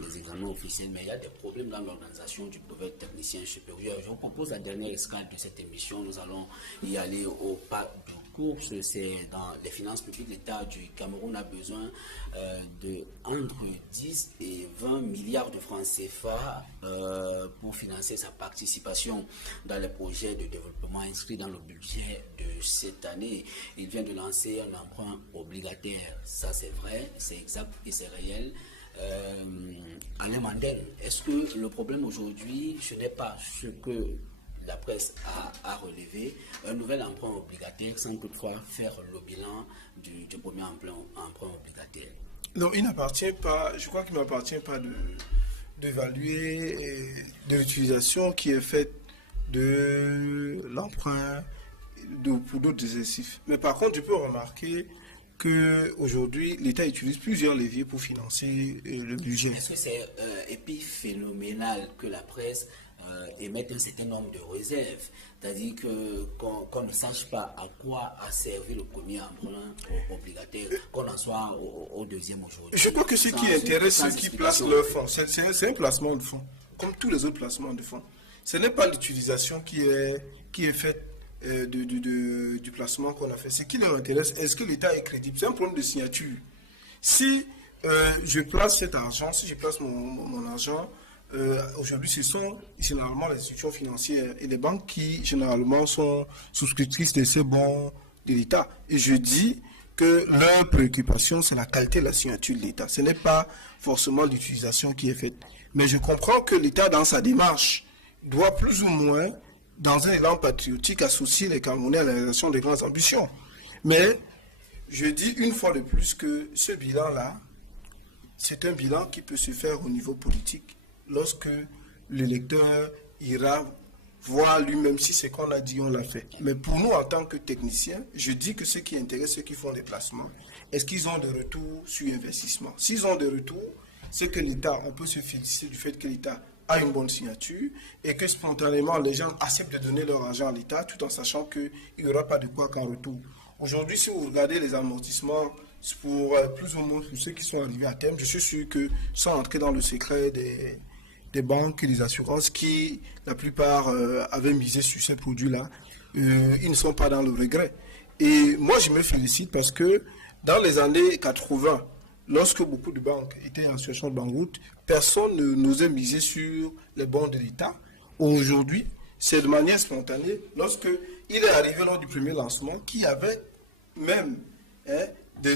les examens officiels, mais il y a des problèmes dans l'organisation du brevet technicien supérieur. Je vous propose la dernière escale de cette émission. Nous allons y aller au pas du course. C'est dans les finances publiques. L'État du Cameroun a besoin de entre 10 et 20 milliards de francs CFA pour financer sa participation dans les projets de développement inscrits dans le budget de cette année. Il vient de lancer un emprunt obligataire. Ça, c'est vrai, c'est exact et c'est réel. Alain Mandel, est-ce que le problème aujourd'hui, ce n'est pas ce que la presse a relevé, un nouvel emprunt obligataire sans toutefois faire le bilan du premier emprunt obligataire? Non, il n'appartient pas, je crois qu'il ne m'appartient pas d'évaluer de l'utilisation qui est faite de l'emprunt pour d'autres exercices. Mais par contre, je peux remarquer qu'aujourd'hui, l'État utilise plusieurs leviers pour financer le budget. Est-ce que c'est épiphénoménal que la presse émette un certain nombre de réserves? C'est-à-dire qu'on ne sache pas à quoi a servi le premier emprunt obligataire, qu'on en soit au deuxième aujourd'hui. Je crois que ce qui intéresse ceux qui placent leurs fonds, c'est un placement de fonds, comme tous les autres placements de fonds. Ce n'est pas l'utilisation qui est faite du placement qu'on a fait. Ce qui leur intéresse, est-ce que l'État est crédible? C'est un problème de signature. Si je place cet argent, si je place mon argent, aujourd'hui, ce sont généralement les institutions financières et les banques qui, généralement, sont souscriptrices de ces bons de l'État. Et je dis que leur préoccupation, c'est la qualité de la signature de l'État. Ce n'est pas forcément l'utilisation qui est faite. Mais je comprends que l'État, dans sa démarche, doit plus ou moins, dans un élan patriotique, associer les Camerounais à la réalisation de grandes ambitions. Mais je dis une fois de plus que ce bilan-là, c'est un bilan qui peut se faire au niveau politique lorsque l'électeur ira voir lui-même si ce qu'on a dit, on l'a fait. Mais pour nous, en tant que techniciens, je dis que ce qui intéresse ceux qui font des placements, est-ce qu'ils ont de retour sur investissement? S'ils ont de retour, c'est que l'État, on peut se féliciter du fait que l'État a une bonne signature et que spontanément les gens acceptent de donner leur argent à l'État tout en sachant qu'il n'y aura pas de quoi qu'en retour. Aujourd'hui, si vous regardez les amortissements pour plus ou moins pour ceux qui sont arrivés à terme, je suis sûr que sans entrer dans le secret des banques et des assurances qui, la plupart, avaient misé sur ces produits-là, ils ne sont pas dans le regret. Et moi, je me félicite parce que dans les années 80, lorsque beaucoup de banques étaient en situation de banqueroute, personne n'osait miser sur les bons de l'État. Aujourd'hui, c'est de manière spontanée. Lorsque il est arrivé lors du premier lancement, qu'il y avait même il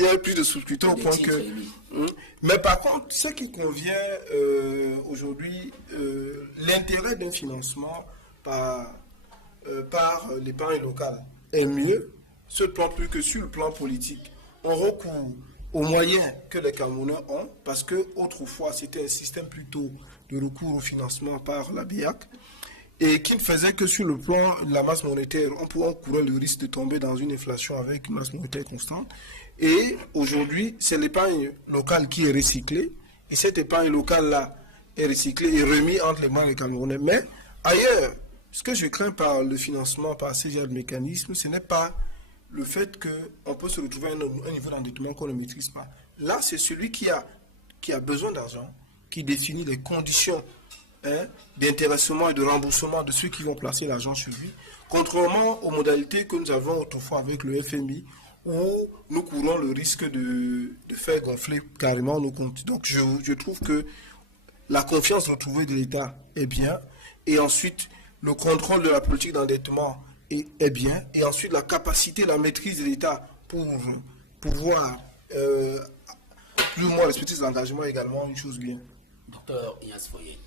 y avait plus de souscripteurs au point que... Mais par contre, ce qui convient aujourd'hui, l'intérêt d'un financement par l'épargne locale est mieux, sur le plan plus que sur le plan politique. On recourt aux moyens que les Camerounais ont, parce que autrefois c'était un système plutôt de recours au financement par la BIAC, et qui ne faisait que sur le plan de la masse monétaire, on courait le risque de tomber dans une inflation avec une masse monétaire constante. Et aujourd'hui, c'est l'épargne locale qui est recyclée, et cette épargne locale-là est recyclée et remise entre les mains des Camerounais. Mais ailleurs, ce que je crains par le financement, par ces genres de mécanismes, ce n'est pas le fait qu'on peut se retrouver à un niveau d'endettement qu'on ne maîtrise pas. Là, c'est celui qui a besoin d'argent, qui définit les conditions d'intéressement et de remboursement de ceux qui vont placer l'argent sur lui, contrairement aux modalités que nous avons autrefois avec le FMI, où nous courons le risque de faire gonfler carrément nos comptes. Donc je trouve que la confiance retrouvée de l'État est bien, et ensuite le contrôle de la politique d'endettement est bien, et ensuite la capacité, la maîtrise de l'État pour pouvoir plus ou moins respecter ses engagements est également une chose bien. Docteur Ignace Foyer,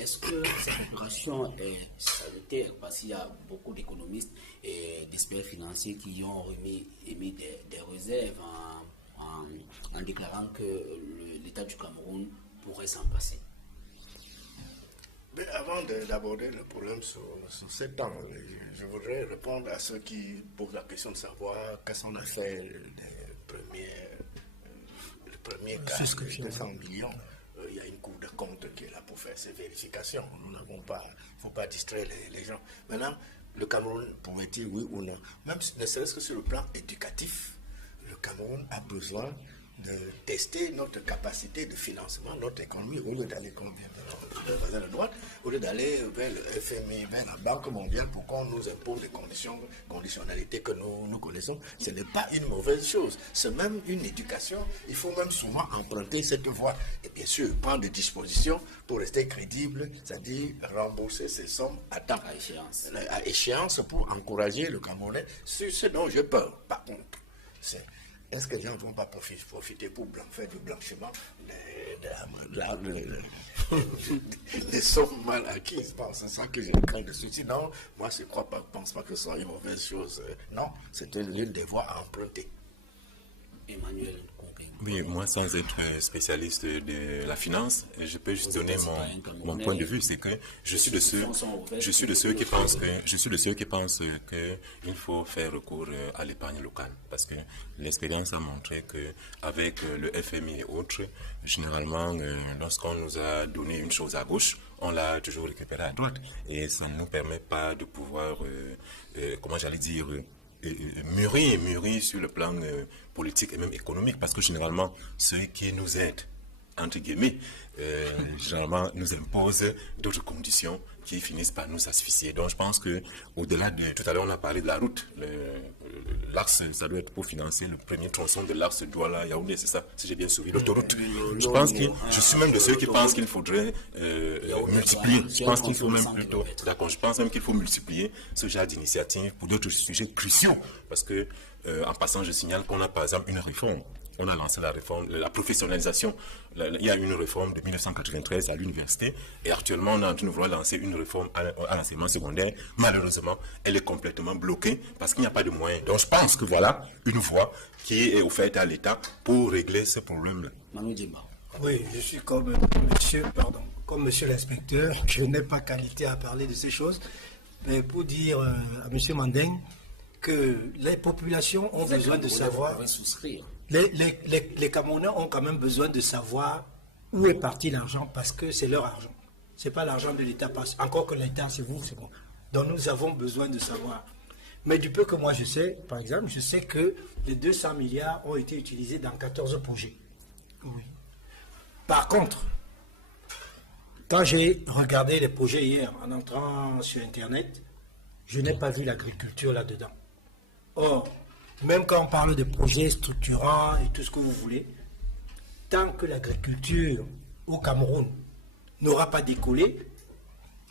est-ce que cette opération est salutaire? Parce qu'il y a beaucoup d'économistes et d'experts financiers qui ont émis des réserves en déclarant que l'État du Cameroun pourrait s'en passer. Mais avant d'aborder le problème sur 7 ans, je voudrais répondre à ceux qui posent la question de savoir quels sont les faits le premier cas de 200 millions. Il y a une cour de compte qui est là pour faire ces vérifications. Nous n'avons pas, il ne faut pas distraire les gens. Maintenant, le Cameroun, pourrait-il, oui ou non, même ne serait-ce que sur le plan éducatif, le Cameroun a besoin de tester notre capacité de financement, notre économie, au lieu d'aller comme le voisin de droite, au lieu d'aller vers le FMI, vers la Banque mondiale pour qu'on nous impose des conditionnalités que nous connaissons. Ce n'est pas une mauvaise chose. C'est même une éducation. Il faut même souvent emprunter cette voie. Et bien sûr, prendre des dispositions pour rester crédible, c'est-à-dire rembourser ces sommes à temps, à échéance pour encourager le Camerounais. C'est ce dont j'ai peur. Par contre, c'est est-ce que les gens ne vont pas profiter pour faire du blanchiment des sommes mal acquises? C'est ça que j'ai craint de ceci. Non, moi je ne pense pas que ce soit une mauvaise chose. Non, c'était l'une des voies à emprunter. Emmanuel. Oui, moi, sans être spécialiste de la finance, je peux juste donner mon point de vue, c'est que je suis de ceux qui pensent qu'il faut faire recours à l'épargne locale, parce que l'expérience a montré que avec le FMI et autres, généralement, lorsqu'on nous a donné une chose à gauche, on l'a toujours récupérée à droite, et ça ne nous permet pas de pouvoir, mûrir sur le plan politique et même économique, parce que généralement, ceux qui nous aident, entre guillemets, généralement nous imposent d'autres conditions qui finissent par nous asphyxier. Donc je pense que au-delà de... Tout à l'heure, on a parlé de la route. L'axe, ça doit être pour financer le premier tronçon de l'axe Douala-Yaoundé, c'est ça, si j'ai bien suivi, l'autoroute. Je suis même de ceux qui pensent qu'il faudrait multiplier. Je pense qu'il faut même plutôt... D'accord, je pense même qu'il faut multiplier ce genre d'initiatives pour d'autres sujets cruciaux. Parce que, en passant, je signale qu'on a par exemple une réforme. On a lancé la réforme, la professionnalisation. Il y a une réforme de 1993 à l'université et actuellement on est en train de vouloir lancer une réforme à l'enseignement secondaire. Malheureusement, elle est complètement bloquée parce qu'il n'y a pas de moyens. Donc je pense que voilà une voie qui est offerte à l'État pour régler ce problème-là. Oui, je suis comme monsieur l'inspecteur, je n'ai pas qualité à parler de ces choses, mais pour dire à monsieur Mandeng que les populations ont besoin de savoir... Les Camerounais ont quand même besoin de savoir où est parti l'argent parce que c'est leur argent. Ce n'est pas l'argent de l'État. Encore que l'État, c'est vous, c'est bon. Donc nous avons besoin de savoir. Mais du peu que moi je sais, par exemple, je sais que les 200 milliards ont été utilisés dans 14 projets. Oui. Par contre, quand j'ai regardé les projets hier en entrant sur Internet, je n'ai pas vu l'agriculture là-dedans. Or, même quand on parle de projets structurants et tout ce que vous voulez, tant que l'agriculture au Cameroun n'aura pas décollé,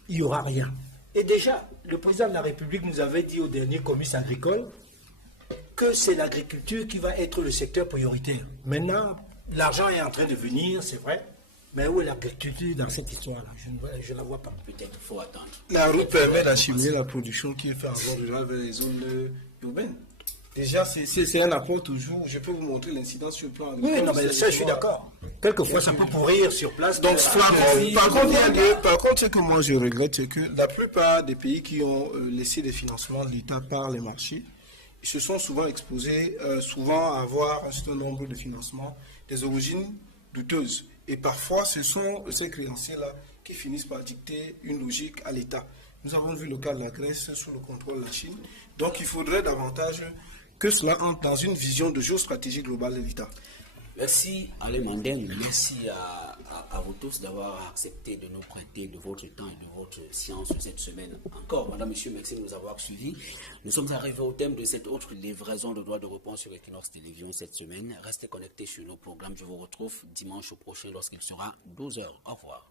il n'y aura rien. Et déjà, le président de la République nous avait dit au dernier comice agricole que c'est l'agriculture qui va être le secteur prioritaire. Maintenant, l'argent est en train de venir, c'est vrai, mais où est l'agriculture dans cette histoire-là? Je ne la vois pas. Peut-être qu'il faut attendre. La route permet d'acheminer la production qui fait avoir déjà vers les zones urbaines. Déjà, c'est un apport toujours. Je peux vous montrer l'incidence sur le plan agricole. Oui, non, mais ça, je suis d'accord. Quelquefois, ça peut pourrir sur place. Donc, par contre, ce que moi je regrette, c'est que la plupart des pays qui ont laissé des financements de l'État par les marchés se sont souvent exposés à avoir un certain nombre de financements des origines douteuses. Et parfois, ce sont ces créanciers-là qui finissent par dicter une logique à l'État. Nous avons vu le cas de la Grèce sous le contrôle de la Chine. Donc, il faudrait davantage que cela entre dans une vision de géostratégie globale de l'État. Merci Alain Mandeng, merci à vous tous d'avoir accepté de nous prêter de votre temps et de votre science cette semaine. Encore, madame, monsieur, merci de nous avoir suivis. Nous sommes arrivés au thème de cette autre livraison de droits de réponse sur Equinox Télévision cette semaine. Restez connectés sur nos programmes. Je vous retrouve dimanche prochain lorsqu'il sera 12h. Au revoir.